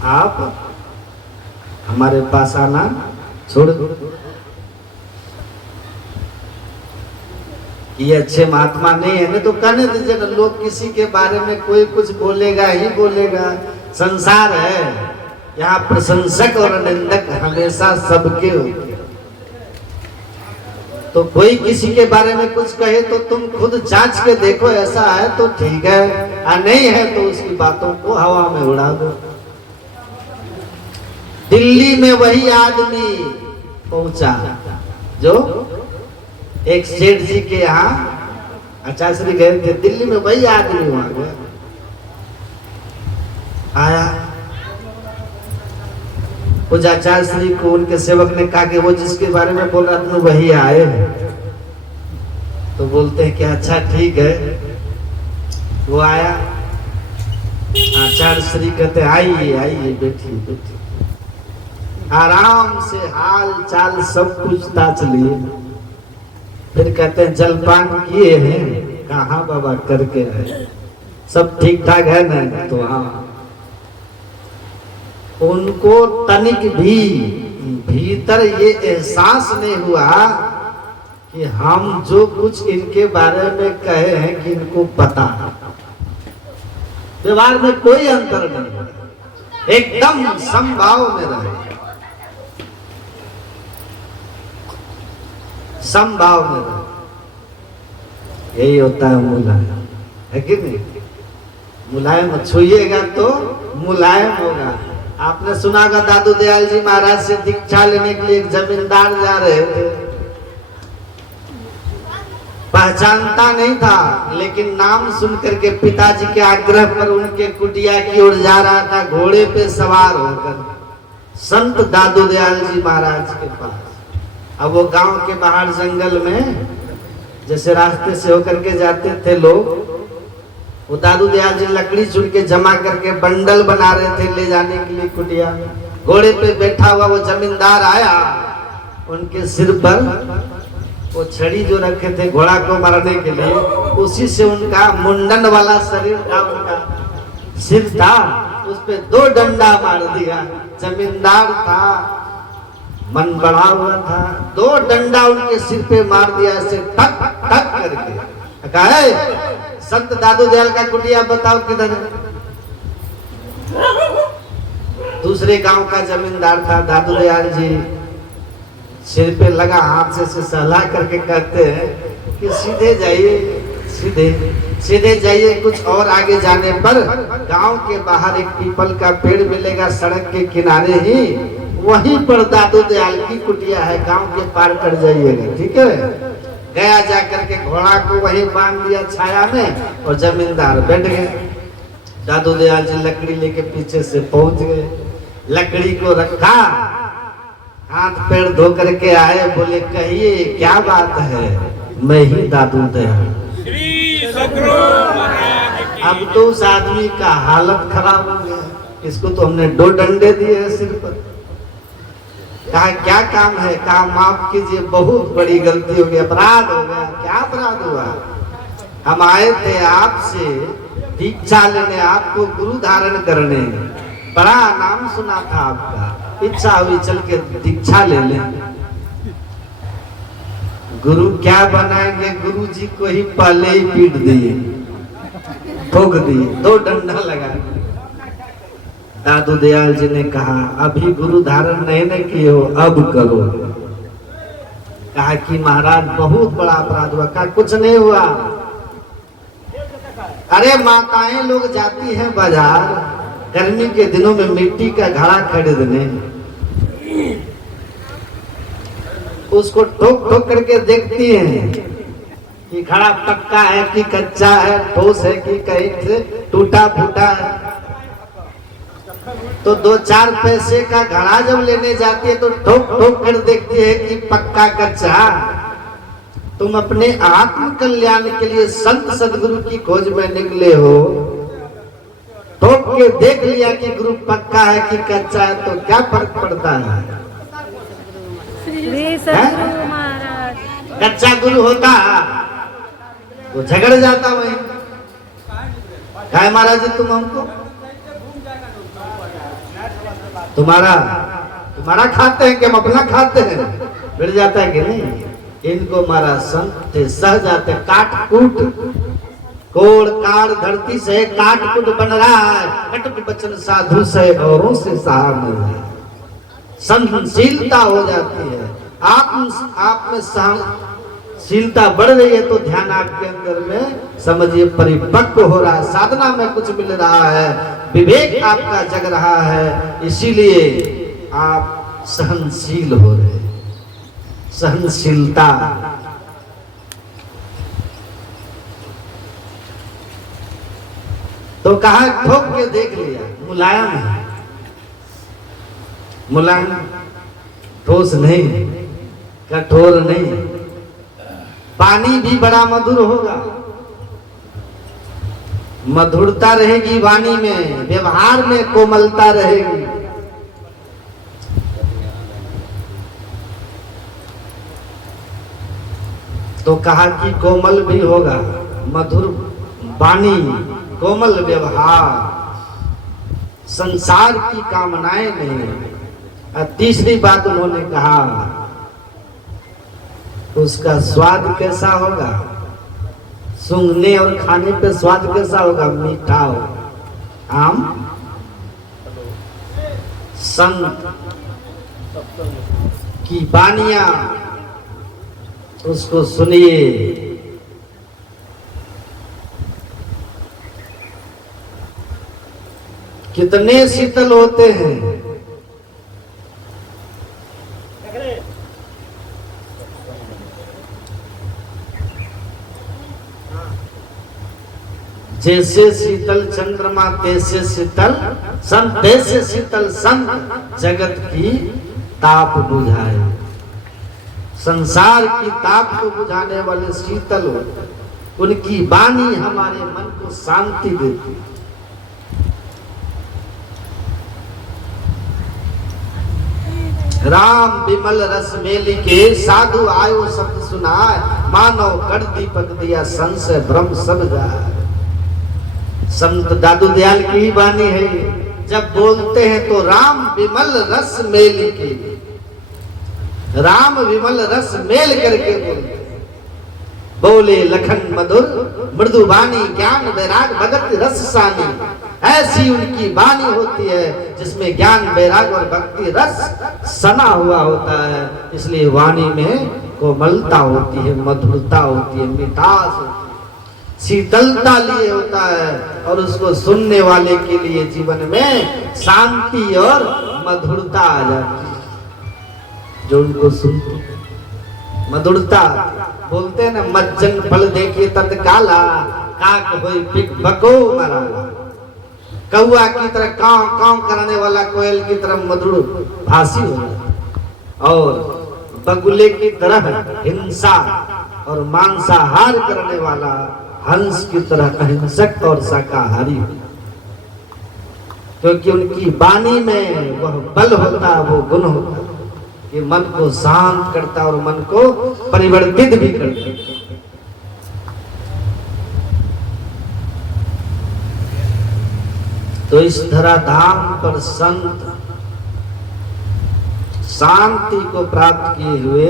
आप हमारे पास आना छोड़ दो। ये अच्छे महात्मा नहीं है ना, तो कहने दीजिए ना, लोग किसी के बारे में कोई कुछ बोलेगा ही बोलेगा, संसार है, यहाँ प्रशंसक और निंदक हमेशा सबके होते हैं। तो कोई किसी के बारे में कुछ कहे तो तुम खुद जांच के देखो, ऐसा है तो ठीक है, और नहीं है तो उसकी बातों को हवा में उड़ा दो। दिल्ली में वही आदमी पहुंचा जो एक सेठ जी के यहाँ आचार्य श्री गए थे, दिल्ली में वही आदमी वहां गया, आया। कुछ आचार्य श्री को उनके सेवक ने कहा कि वो जिसके बारे में बोल रहा था वही आए हैं। तो बोलते हैं कि अच्छा ठीक है। वो आया, आचार्य श्री कहते आइए आइए, बैठिए बैठिए। आराम से हाल चाल सब पूछताछ लिए, फिर कहते हैं जलपान किए हैं? कहाँ बाबा, करके आए। सब ठीक ठाक है ना? तो हाँ। उनको तनिक भी भीतर ये एहसास नहीं हुआ कि हम जो कुछ इनके बारे में कहे हैं कि इनको पता है। व्यवहार में कोई अंतर नहीं, एकदम समभाव में रहे, समभाव में रहे। यही होता है मुलायम, है कि नहीं? मुलायम छुइएगा तो मुलायम होगा। आपने सुना होगा दादू दयाल जी महाराज से दीक्षा लेने के लिए एक जमींदार जा रहे थे, पहचानता नहीं था, लेकिन नाम सुन करके पिताजी के आग्रह पर उनके कुटिया की ओर जा रहा था, घोड़े पे सवार होकर संत दादू दयाल जी महाराज के पास। अब वो गांव के बाहर जंगल में जैसे रास्ते से होकर के जाते थे लोग, वो दादू दयाल जी लकड़ी चुन के जमा करके बंडल बना रहे थे ले जाने के लिए कुटिया। घोड़े पे बैठा हुआ वो जमींदार आया, उनके सिर पर वो छड़ी जो रखे थे घोड़ा को मारने के लिए, उसी से उनका मुंडन वाला शरीर था, उनका सिर था, उस पे 2 डंडा मार दिया। जमींदार था, मन बढ़ा हुआ था, 2 डंडा उनके सिर पे मार दिया, ऐसे टक टक करके। कहा संत दादू दयाल का कुटिया बताओ किधर है? दूसरे गांव का जमींदार था। दादू दयाल जी सिर पे लगा हाथ से सहला करके कहते हैं कि सीधे जाइए, सीधे सीधे जाइए। कुछ और आगे जाने पर गांव के बाहर एक पीपल का पेड़ मिलेगा, सड़क के किनारे ही, वहीं पर दादू दयाल की कुटिया है, गांव के पार कर जाइएगा, ठीक है? गया जाकर के घोड़ा को वहीं बांध दिया छाया में और जमींदार बैठ गए। दादू दयाल जी लकड़ी लेके पीछे से पहुंच गए, लकड़ी को रखा, हाथ पैर धो करके आए, बोले कहिए क्या बात है? मैं ही दादू दयाल। अब तो उस आदमी का हालत खराब हो गया, इसको तो हमने 2 डंडे दिए हैं सिर पर। कहा क्या काम है? कहा माफ कीजिए, बहुत बड़ी गलती हो गई, अपराध हो गया। क्या अपराध हुआ? हम आए थे आपसे दीक्षा लेने, आपको गुरु धारण करने। बड़ा नाम सुना था आपका, इच्छा हुई चल के दीक्षा ले लें। गुरु क्या बनाएंगे, गुरु जी को ही पहले ही पीट दिए, ठोक दिए, 2 डंडा लगा। दादू दयाल जी ने कहा अभी गुरु धारण नहीं न किए हो, अब करो। कहा कि महाराज बहुत बड़ा अपराध हुआ। कहा कुछ नहीं हुआ। अरे माताएं लोग जाती हैं बाजार गर्मी के दिनों में मिट्टी का घड़ा खरीदने, उसको ठोक ठोक करके देखती हैं कि घड़ा पक्का है कि कच्चा है, ठोस है कि कहीं से टूटा फूटा है। तो 2-4 पैसे का घड़ा जब लेने जाती है तो ठोक ठोक कर देखती है कि पक्का कच्चा। तुम अपने आत्म कल्याण के लिए संत सदगुरु की खोज में निकले हो, ठोक के देख लिया कि गुरु पक्का है कि कच्चा है, तो क्या फर्क पड़ता है? श्री सद्गुरु महाराज। कच्चा गुरु होता तो झगड़ जाता वही। क्या महाराज जी तुम हमको तुम्हारा खाते हैं कि हम अपना खाते हैं? बिड़ जाता है कि नहीं? इनको मारा संत सह जाते, काट कूट कोड़ कार धरती से काट कूट बन रहा है, कटुक बचन साधु से औरों से सहा नहीं है। सहनशीलता हो जाती है, आप में सहनशीलता बढ़ रही है तो ध्यान आपके अंदर में समझिए परिपक्व हो रहा है, साधना में कुछ मिल रहा है, विवेक आपका जग रहा है, इसीलिए आप सहनशील हो रहे हैं। सहनशीलता तो कहा ठोक के देख लिया, मुलायम है, मुलायम, ठोस नहीं, कठोर नहीं। पानी भी बड़ा मधुर होगा, मधुरता रहेगी वाणी में, व्यवहार में कोमलता रहेगी। तो कहा कि कोमल भी होगा, मधुर वाणी, कोमल व्यवहार, संसार की कामनाएं नहीं। और तीसरी बात उन्होंने कहा उसका स्वाद कैसा होगा, सूंघने और खाने पे स्वाद कैसा होगा, मीठा हो। आम संत की बानियां उसको सुनिए, कितने शीतल होते हैं। जैसे शीतल चंद्रमा तैसे शीतल संत, तैसे शीतल संत जगत की ताप बुझाए। संसार की ताप को बुझाने वाले शीतल होते, उनकी वाणी हमारे मन को शांति देती। राम विमल रस मेली के साधु आयो शब्द सुनाए, मानव कर दीपक दिया संशय भ्रम सब जाए। संत दादू दयाल की ही वाणी है, जब बोलते हैं तो राम विमल रस मेली के, राम विमल रस मेल करके बोलते हैं। बोले लखन मधुर मृदु वाणी, ज्ञान वैराग भगत रस सानी। ऐसी उनकी वाणी होती है जिसमें ज्ञान वैराग और भक्ति रस सना हुआ होता है। इसलिए वाणी में कोमलता होती है, मधुरता होती है, मिठास होती है, शीतलता लिए होता है, और उसको सुनने वाले के लिए जीवन में शांति और मधुरता आ जाती है। जो उनको सुनते मधुरता बोलते हैं ना, मज्जन फल देखिए तत्काला, काक होई पिक बको मराला। कौआ की तरह कांव कांव करने वाला कोयल की तरह मधुर भाषी हो जाता, और बगुले की तरह हिंसा और मांसाहार करने वाला हंस की तरह अहिंसक और शाकाहारी, क्योंकि उनकी वाणी में वह बल होता, वो गुण होता कि मन को शांत करता और मन को परिवर्तित भी करता। तो इस धराधाम पर संत शांति को प्राप्त किए हुए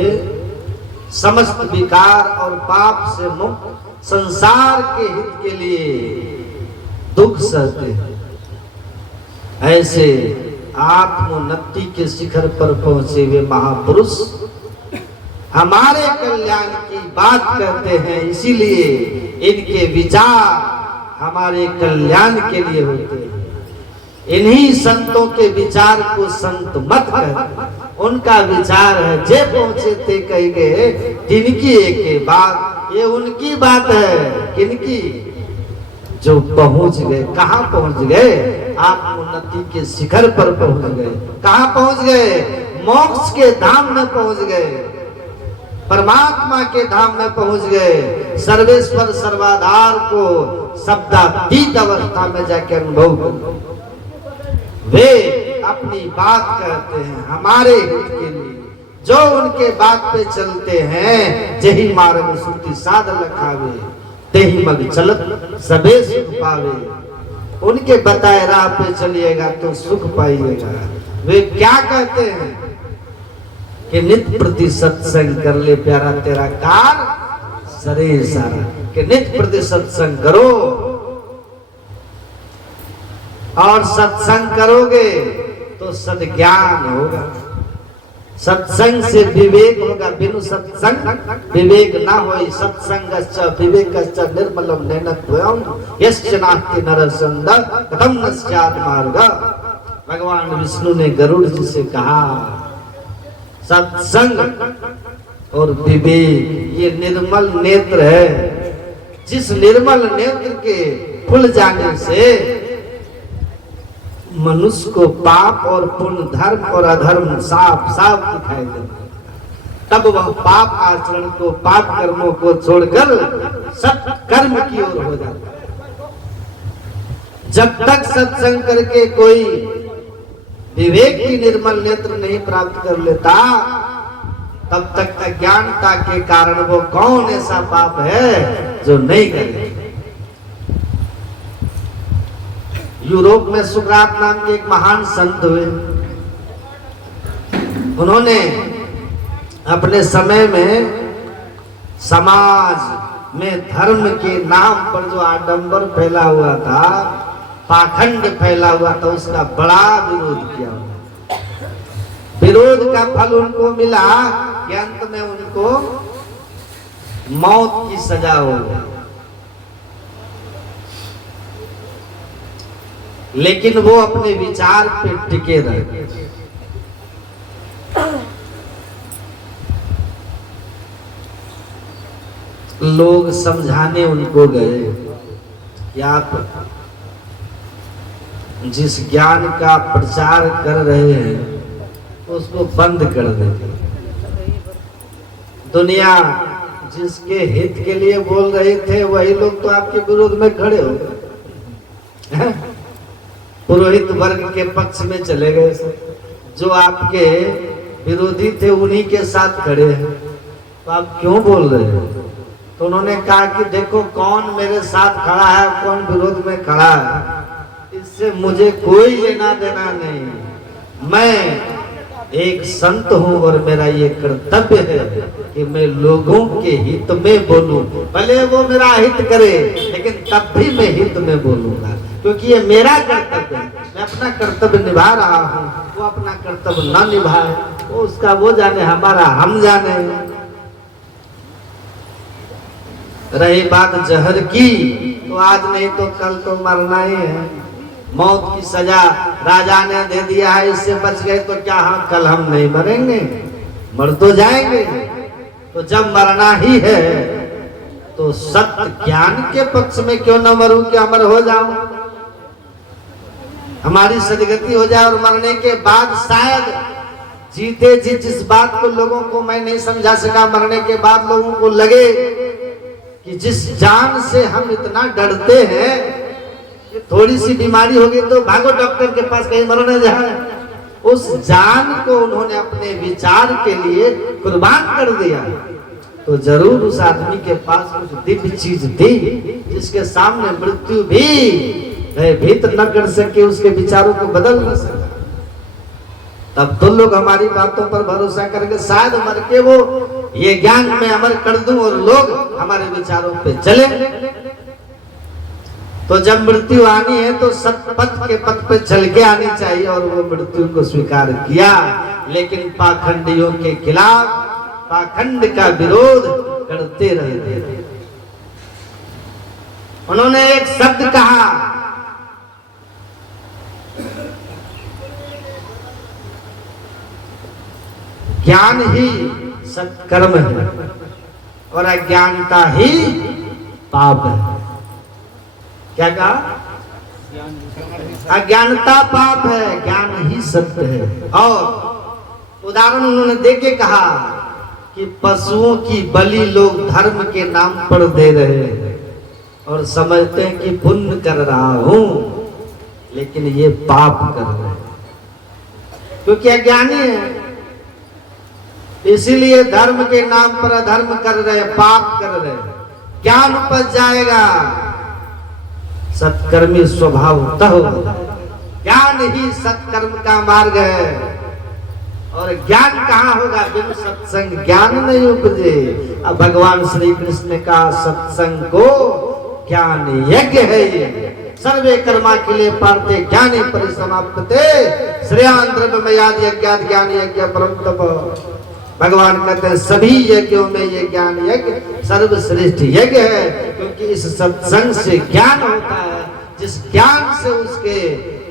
समस्त विकार और पाप से मुक्त संसार के हित के लिए दुख सहते हैं। ऐसे आत्मोन्नति के शिखर पर पहुंचे हुए महापुरुष हमारे कल्याण की बात करते हैं, इसीलिए इनके विचार हमारे कल्याण के लिए होते हैं। इन्हीं संतों के विचार को संत मत कर, उनका विचार है जे पहुंचे थे कही गए तिनकी एक बात, ये उनकी बात है। किनकी? जो पहुंच गए। कहां पहुंच गए? आत्मोन्नति के शिखर पर पहुंच गए। कहां पहुंच गए? मोक्ष के धाम में पहुंच गए, परमात्मा के धाम में पहुंच गए। सर्वेश्वर सर्वाधार को शब्दातीत अवस्था में जाकर अनुभव कर वे अपनी बात कहते हैं हमारे हित के लिए। जो उनके बात पे चलते हैं, जही मार्ग सुरति साध लखावे, तेही मग चलत सबे सुख पावे। उनके बताए राह पे चलिएगा तो सुख पाइएगा। वे क्या कहते हैं कि नित्य प्रति सत्संग कर ले प्यारा तेरा कार शरीर सारा, कि नित्य प्रति सत्संग करो, और सत्संग करोगे तो सद्ज्ञान होगा। सत्संग से विवेक होगा, बिनु सत्संग विवेक ना होई। सत्संगश्च विवेकश्च निर्मलम नैनत्वयम् यस्य नास्ति नरसंग कथम न स्यात् मार्ग। भगवान विष्णु ने गरुड़ जी से कहा सत्संग और विवेक ये निर्मल नेत्र है। जिस निर्मल नेत्र के खुल जाने से मनुष्य को पाप और पुण्य, धर्म और अधर्म साफ साफ दिखाई देता, तब वह पाप आचरण को, पाप कर्मों को छोड़कर सत्कर्म की ओर हो जाता है। जब तक सत्संग करके कोई विवेक की निर्मल नेत्र नहीं प्राप्त कर लेता, तब तक अज्ञानता के कारण वो कौन ऐसा पाप है जो नहीं करे। यूरोप में सुकरात नाम के एक महान संत हुए। उन्होंने अपने समय में समाज में धर्म के नाम पर जो आडंबर फैला हुआ था, पाखंड फैला हुआ था, उसका बड़ा विरोध किया। विरोध का फल उनको मिला कि अंत में उनको मौत की सजा हो गई। लेकिन वो अपने विचार पे टिके रहे। लोग समझाने उनको गए कि आप जिस ज्ञान का प्रचार कर रहे हैं उसको बंद कर दें। दुनिया जिसके हित के लिए बोल रहे थे वही लोग तो आपके विरोध में खड़े हो गए। पुरोहित वर्ग के पक्ष में चले गए। जो आपके विरोधी थे उन्हीं के साथ खड़े हैं, तो आप क्यों बोल रहे हैं? तो उन्होंने कहा कि देखो कौन मेरे साथ खड़ा है, कौन विरोध में खड़ा है, इससे मुझे कोई लेना देना नहीं। मैं एक संत हूँ और मेरा ये कर्तव्य है कि मैं लोगों के हित में बोलूं। भले वो मेरा हित करे, लेकिन तब भी मैं हित में बोलूंगा, क्योंकि ये मेरा कर्तव्य है। मैं अपना कर्तव्य निभा रहा हूँ, वो अपना कर्तव्य न निभाए, वो उसका वो जाने, हमारा हम जाने। रही बात जहर की, तो आज नहीं तो कल तो मरना ही है। मौत की सजा राजा ने दे दिया है, इससे बच गए तो क्या हाँ कल हम नहीं मरेंगे? मर तो जाएंगे। तो जब मरना ही है तो सत्य ज्ञान के पक्ष में क्यों न मरूं कि अमर हो जाऊं, हमारी सदगति हो जाए। और मरने के बाद शायद जीते जी जिस बात को लोगों को मैं नहीं समझा सका, मरने के बाद लोगों को लगे कि जिस जान से हम इतना डरते हैं, थोड़ी सी बीमारी होगी तो भागो डॉक्टर के पास, कहीं मर न जाए, उस जान को उन्होंने अपने विचार के लिए कुर्बान कर दिया। तो जरूर उस आदमी के पास कुछ दिव्य चीज थी जिसके सामने मृत्यु भी भयभीत न कर सके, उसके विचारों को बदल न सके, तब तो लोग हमारी बातों पर भरोसा करके शायद मर के वो ये ज्ञान में अमल कर दूं और लोग हमारे विचारों पे चले। तो जब मृत्यु आनी है तो सतपथ के पथ पे चल के आनी चाहिए, और वो मृत्यु को स्वीकार किया। लेकिन पाखंडियों के खिलाफ पाखंड का विरोध करते रहे। उन्होंने एक शब्द कहा, ज्ञान ही सत्कर्म है और अज्ञानता ही पाप है। क्या कहा? अज्ञानता पाप है, ज्ञान ही सत्य है। और उदाहरण उन्होंने देके कहा कि पशुओं की बलि लोग धर्म के नाम पर दे रहे हैं और समझते हैं कि पुण्य कर रहा हूं, लेकिन ये पाप कर रहे हैं क्योंकि अज्ञानी है। इसीलिए धर्म के नाम पर अधर्म कर रहे, पाप कर रहे। ज्ञान उपज जाएगा, सत्कर्मी स्वभावतः होगा। ज्ञान ही सत्कर्म का मार्ग है। और ज्ञान कहाँ होगा? बिन सत्संग ज्ञान नहीं उपजे। अब भगवान श्री कृष्ण ने कहा सत्संग को ज्ञान यज्ञ है ये। सर्वे कर्मा के लिए पार्थे ज्ञानी परिसमाप्ते श्रेयान द्रव्यमयादि यज्ञात ज्ञान यज्ञ परम तप। भगवान कहते हैं सभी यज्ञों में ये ज्ञान यज्ञ सर्वश्रेष्ठ यज्ञ है, क्योंकि इस सत्संग से ज्ञान होता है। जिस ज्ञान से उसके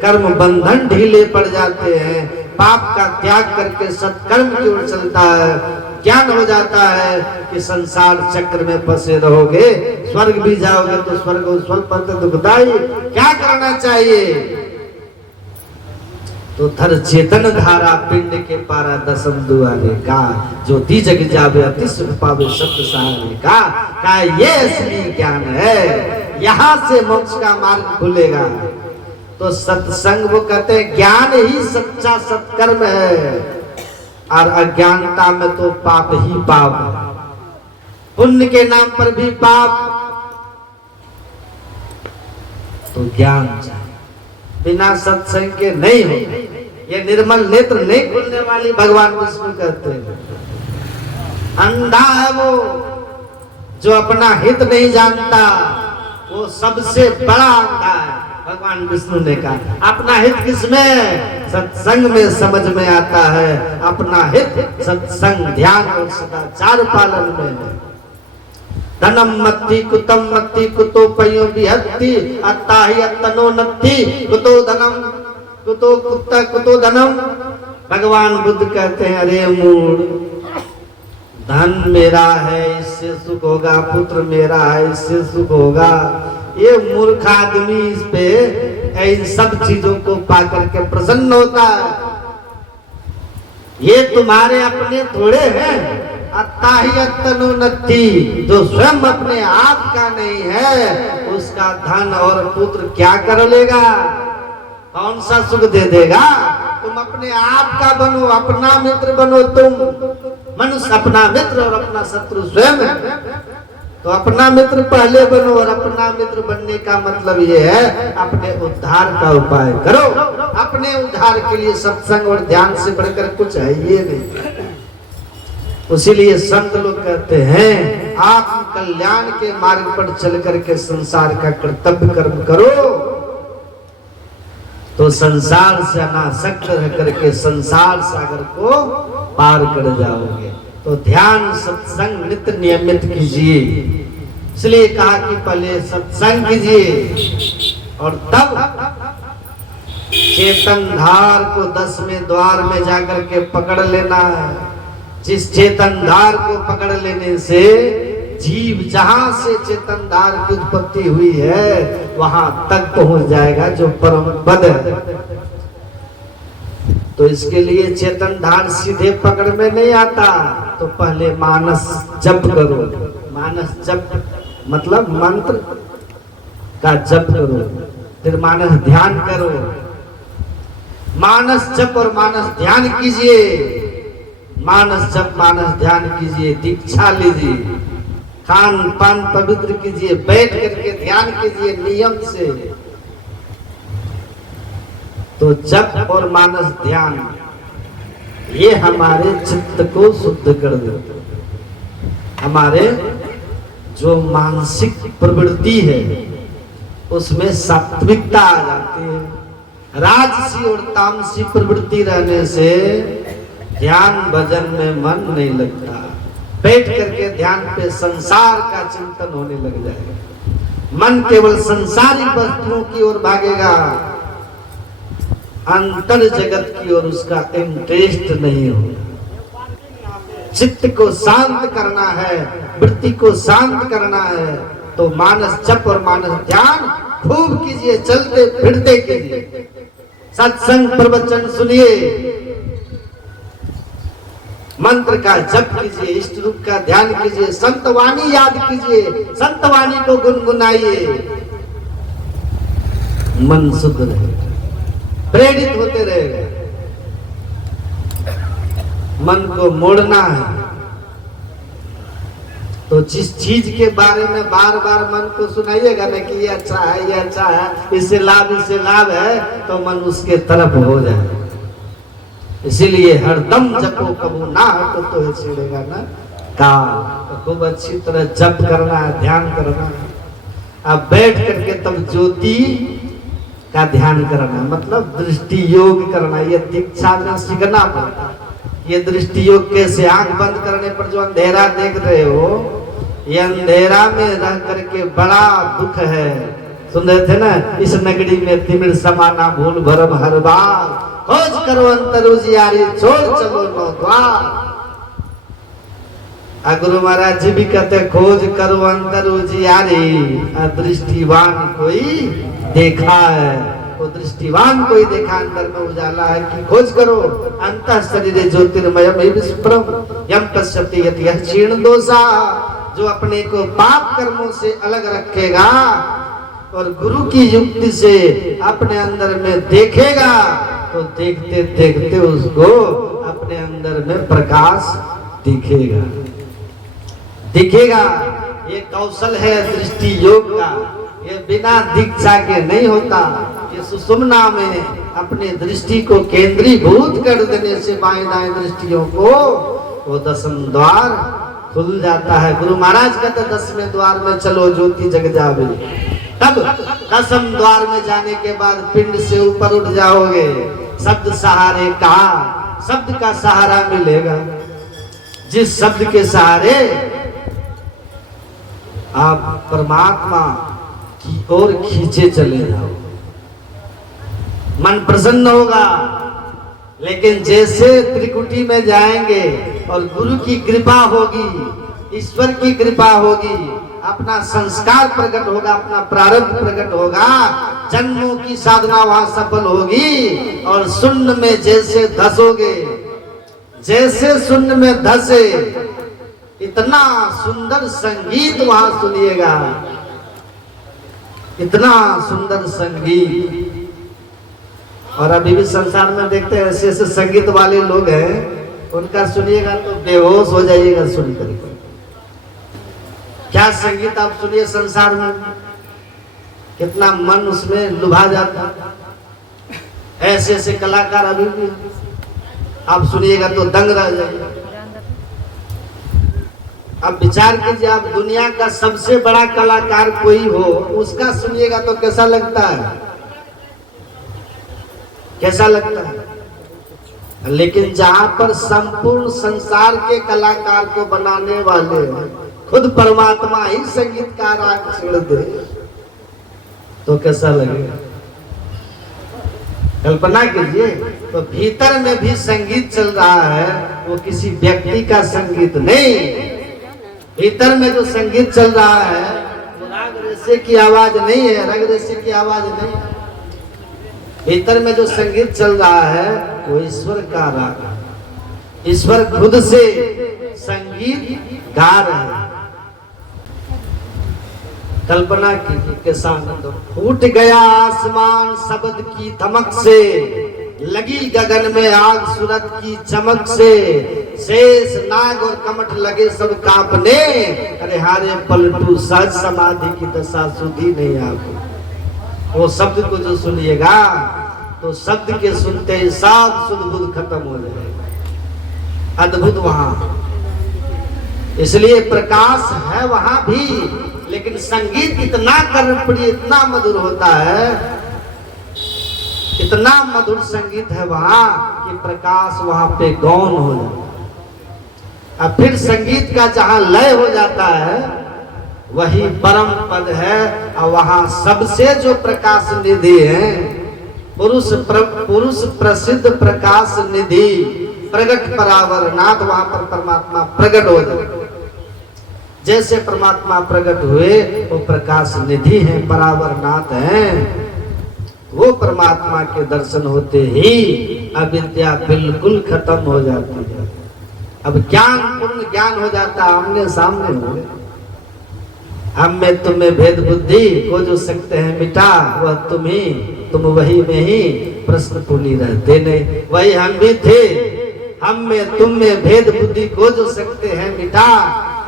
कर्म बंधन ढीले पड़ जाते हैं, पाप का त्याग करके सत्कर्म की ओर चलता है, ज्ञान हो जाता है कि संसार चक्र में फंसे रहोगे, स्वर्ग भी जाओगे तो स्वर्ग स्वल्प दुखदाई। क्या करना चाहिए? तो थर चेतन धारा पिंड के पारा दसम दुआरे का, जो दी जग जावे अति सुख पावे शब्द सहारे का ये असली ज्ञान है। यहाँ से मोक्ष का मार्ग खुलेगा। तो सत्संग वो कहते हैं ज्ञान ही सच्चा सत्कर्म है, और अज्ञानता में तो पाप ही पाप है। पुण्य के नाम पर भी पाप। तो ज्ञान चाहिए, बिना सत्संग के नहीं हो। ये निर्मल नेत्र नहीं खुलने वाली भगवान विष्णु कहते हैं। अंधा है वो जो अपना हित नहीं जानता, वो सबसे बड़ा अंधा है। भगवान विष्णु ने कहा अपना हित किसमें? सत्संग में समझ में आता है। अपना हित सत्संग ध्यान और सदाचार पालन में है। धनम मत्ती कुतम मत्ती कुतो पयो बिहत्ती अत्ता ही अत्तनो नत्ती कुतो धनम कुतो कुत्ता कुतो धनम। भगवान बुद्ध कहते हैं अरे मूढ़, धन मेरा है इससे सुख होगा, पुत्र मेरा है इससे सुख होगा। ये मूर्ख आदमी इस पे इन सब चीजों को पाकर के प्रसन्न होता है। ये तुम्हारे अपने थोड़े हैं। अत्ताहियत्तनोन्नति, जो स्वयं अपने आप का नहीं है, उसका धन और पुत्र क्या कर लेगा? कौन सा सुख दे देगा? तुम अपने आप का बनो, अपना मित्र बनो। तुम मनुष्य अपना मित्र और अपना शत्रु स्वयं है। तो अपना मित्र पहले बनो, और अपना मित्र बनने का मतलब ये है अपने उद्धार का उपाय करो। अपने उद्धार के लिए सत्संग और ध्यान से बढ़कर कुछ है ये नहीं। उसीलिए संत लोग कहते हैं आत्म कल्याण के मार्ग पर चल करके संसार का कर्तव्य कर्म करो, तो संसार से अनासक्त रह करके संसार सागर को पार कर जाओगे। तो ध्यान सत्संग नित्य नियमित कीजिए। इसलिए कहा कि पहले सत्संग कीजिए और तब चेतन धार को 10वें द्वार में जाकर के पकड़ लेना है। जिस चेतन धार को पकड़ लेने से जीव जहां से चेतन धार की उत्पत्ति हुई है वहां तक पहुंच जाएगा जो परम पद है। तो इसके लिए चेतन धार सीधे पकड़ में नहीं आता। तो पहले मानस जप करो। मानस जप मतलब मंत्र का जप करो, फिर मानस ध्यान करो। मानस जप और मानस ध्यान कीजिए। मानस जप मानस ध्यान कीजिए, दीक्षा लीजिए, खान पान पवित्र कीजिए, बैठ करके ध्यान कीजिए नियम से। तो जप और मानस ध्यान ये हमारे चित्त को शुद्ध कर देते हैं। हमारे जो मानसिक प्रवृत्ति है उसमें सात्विकता आ जाती है। राजसी और तामसी प्रवृत्ति रहने से ध्यान भजन में मन नहीं लगता। बैठ करके ध्यान पे संसार का चिंतन होने लग जाएगा। मन केवल संसारी वस्तुओं की ओर भागेगा, अंतर जगत की ओर उसका इंटरेस्ट नहीं होगा। चित्त को शांत करना है, वृत्ति को शांत करना है तो मानस जप और मानस ध्यान खूब कीजिए, चलते फिरते कीजिए, सत्संग प्रवचन सुनिए, मंत्र का जप कीजिए, इष्ट रूप का ध्यान कीजिए, संतवाणी याद कीजिए, संतवाणी को गुनगुनाइए। मन शुद्ध रहेगा, प्रेरित होते रहेगा। मन को मोड़ना है तो जिस चीज के बारे में बार बार मन को सुनाइएगा ना कि ये अच्छा है, ये अच्छा है, इससे लाभ है, तो मन उसके तरफ हो जाए। इसीलिए हरदम जपो कबू ना हटो तो ही छेड़ेगा ना काल। तो खूब अच्छी तरह जप करना है, ध्यान करना है। अब बैठ करके तब ज्योति का ध्यान करना, मतलब दृष्टि योग करना। ये दीक्षा में सीखना पड़ता है। ये दृष्टि योग कैसे? आंख बंद करने पर जो अंधेरा देख रहे हो, ये अंधेरा में रह करके बड़ा दुख है। सुन रहे थे ना, इस नगरी में तिमिर समाना भूल भरम हर बार, खोज करो अंतर उजियारी छोड़ चलो नौ द्वार। गुरु महाराज जी भी कहते खोज करो अंतर उजियारी, दृष्टिवान कोई देखा है। वो दृष्टिवान कोई देखा, अंदर में उजाला है कि खोज करो। अंतः शरीर ज्योतिर्मयम विस्फुरम यम पश्यति यत् यः क्षीण दोषा। जो अपने को पाप कर्मों से अलग रखेगा और गुरु की युक्ति से अपने अंदर में देखेगा तो देखते देखते उसको अपने अंदर में प्रकाश दिखेगा। ये कौशल है दृष्टि योग का। ये बिना दीक्षा के नहीं होता। ये सुषुम्ना में अपनी दृष्टि को केंद्रीभूत कर देने से बाएं दाएं दृष्टियों को वो दसम द्वार खुल जाता है। गुरु महाराज कहते 10वें द्वार में चलो ज्योति जग जावे। तब 10वें द्वार में जाने के बाद पिंड से ऊपर उठ जाओगे। शब्द सहारे कहा, शब्द का सहारा मिलेगा। जिस शब्द के सहारे आप परमात्मा की ओर खींचे चले जाओ, मन प्रसन्न होगा। लेकिन जैसे त्रिकुटी में जाएंगे और गुरु की कृपा होगी, ईश्वर की कृपा होगी, अपना संस्कार प्रकट होगा, अपना प्रारब्ध प्रकट होगा, जन्मों की साधना वहां सफल होगी। और शून्य में जैसे धसोगे, जैसे शून्य में धसे, इतना सुंदर संगीत वहां सुनिएगा, इतना सुंदर संगीत। और अभी भी संसार में देखते हैं ऐसे ऐसे संगीत वाले लोग हैं, उनका सुनिएगा तो बेहोश हो जाइएगा सुन करके। क्या संगीत आप सुनिए संसार में, कितना मन उसमें लुभा जाता। ऐसे ऐसे कलाकार अभी भी आप सुनिएगा तो दंग रह जाइएगा। अब विचार कीजिए, आप दुनिया का सबसे बड़ा कलाकार कोई हो, उसका सुनिएगा तो कैसा लगता है, कैसा लगता है। लेकिन जहां पर संपूर्ण संसार के कलाकार को बनाने वाले खुद परमात्मा ही संगीतकार आके छेड़ दे तो कैसा लगेगा। कल्पना कीजिए, तो भीतर में भी संगीत चल रहा है, वो किसी व्यक्ति का संगीत नहीं। भीतर में जो संगीत चल रहा है वो राग रेशे की आवाज नहीं है, रग रेशे की आवाज नहीं है। भीतर में जो संगीत चल रहा है वो ईश्वर का राग है। ईश्वर खुद से संगीत गा रहे हैं। कल्पना के सामने तो फूट गया आसमान शब्द की धमक से, लगी गगन में आग सूरत की चमक से, शेष नाग और कमठ लगे सब कांपने, अरे हारे पलटू सहज समाधि की दशा सुधी नहीं आपको। वो शब्द को जो सुनिएगा तो शब्द के सुनते ही सब सुध बुध खत्म हो जाएगा। अद्भुत वहां, इसलिए प्रकाश है वहां भी, लेकिन संगीत इतना कर्णप्रिय, इतना मधुर होता है, इतना मधुर संगीत है वहां कि प्रकाश वहां पे गौण हो जाता है। अब फिर संगीत का जहां लय हो जाता है वही परम पद है। और वहां सबसे जो प्रकाश निधि है, पुरुष प्रसिद्ध प्रकाश निधि प्रगट परावर नाथ, वहां पर परमात्मा प्रकट हो जाता। जैसे परमात्मा प्रकट हुए वो प्रकाश निधि है, परावर नाथ है। वो परमात्मा के दर्शन होते ही अविद्या बिल्कुल खत्म हो जाती है। अब ज्ञान, पूर्ण ज्ञान हो जाता, आमने सामने हो गए। हम में तुम में भेद बुद्धि को जो सकते हैं मिटा, वह तुम ही, तुम वही में ही प्रश्न पुनी रहते नहीं। वही हम भी थे, हम में तुम में भेद बुद्धि को जो सकते हैं मिटा,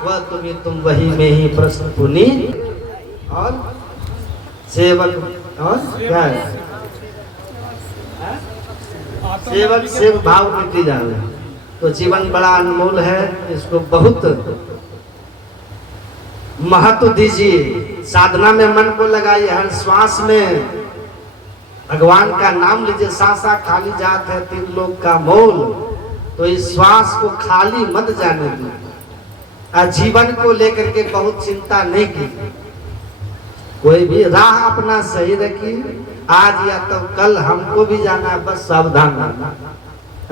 वह तुम ही, तुम वही में ही प्रश्न पुनी और सेवक। और क्या है? सेवक सेव भाव मिटी जावे। तो जीवन बड़ा अनमोल है, इसको बहुत महत्व दीजिए। साधना में मन को लगाइए, हर श्वास में भगवान का नाम लीजिए। सांसा खाली जात है तीन लोग का मोल, तो इस श्वास को खाली मत जाने दीजिए। जीवन को लेकर के बहुत चिंता नहीं कीजिए, कोई भी राह अपना सही रखिए। आज या तो कल हमको भी जाना है, बस सावधान रहना,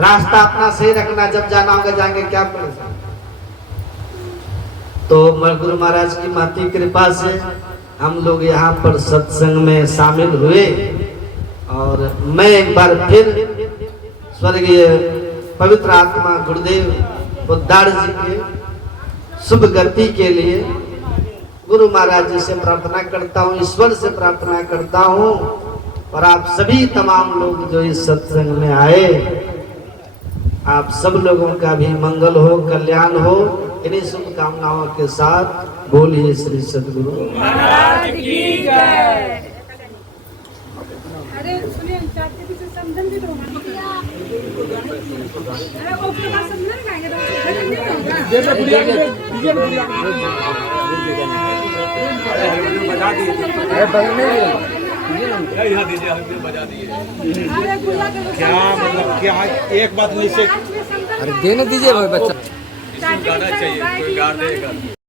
रास्ता अपना सही रखना। जब जाना होगा जाएंगे, क्या परेशान। तो गुरु महाराज की महती कृपा से हम लोग यहाँ पर सत्संग में शामिल हुए। और मैं एक बार फिर स्वर्गीय पवित्र आत्मा गुरुदेव पोद्दार जी के शुभ गति के लिए गुरु महाराज जी से प्रार्थना करता हूँ, ईश्वर से प्रार्थना करता हूँ। और आप सभी तमाम लोग जो इस सत्संग में आए, आप सब लोगों का भी मंगल हो, कल्याण हो। इन्हीं शुभकामनाओं के साथ बोलिए श्री सद्गुरु महाराज की जय। अरे सुनिए, चाची जी से समझन भी दो। अरे वो के बाद समझन गाएंगे तो भजन नहीं होगा। जैसे बुढ़िया के बजा दिए। अरे बगल में यहाँ दीजिए, हमें बजा दिए। क्या मतलब क्या एक बात नहीं से, अरे देने दीजिए भाई, बच्चा गाना चाहिए, कोई गा देगा।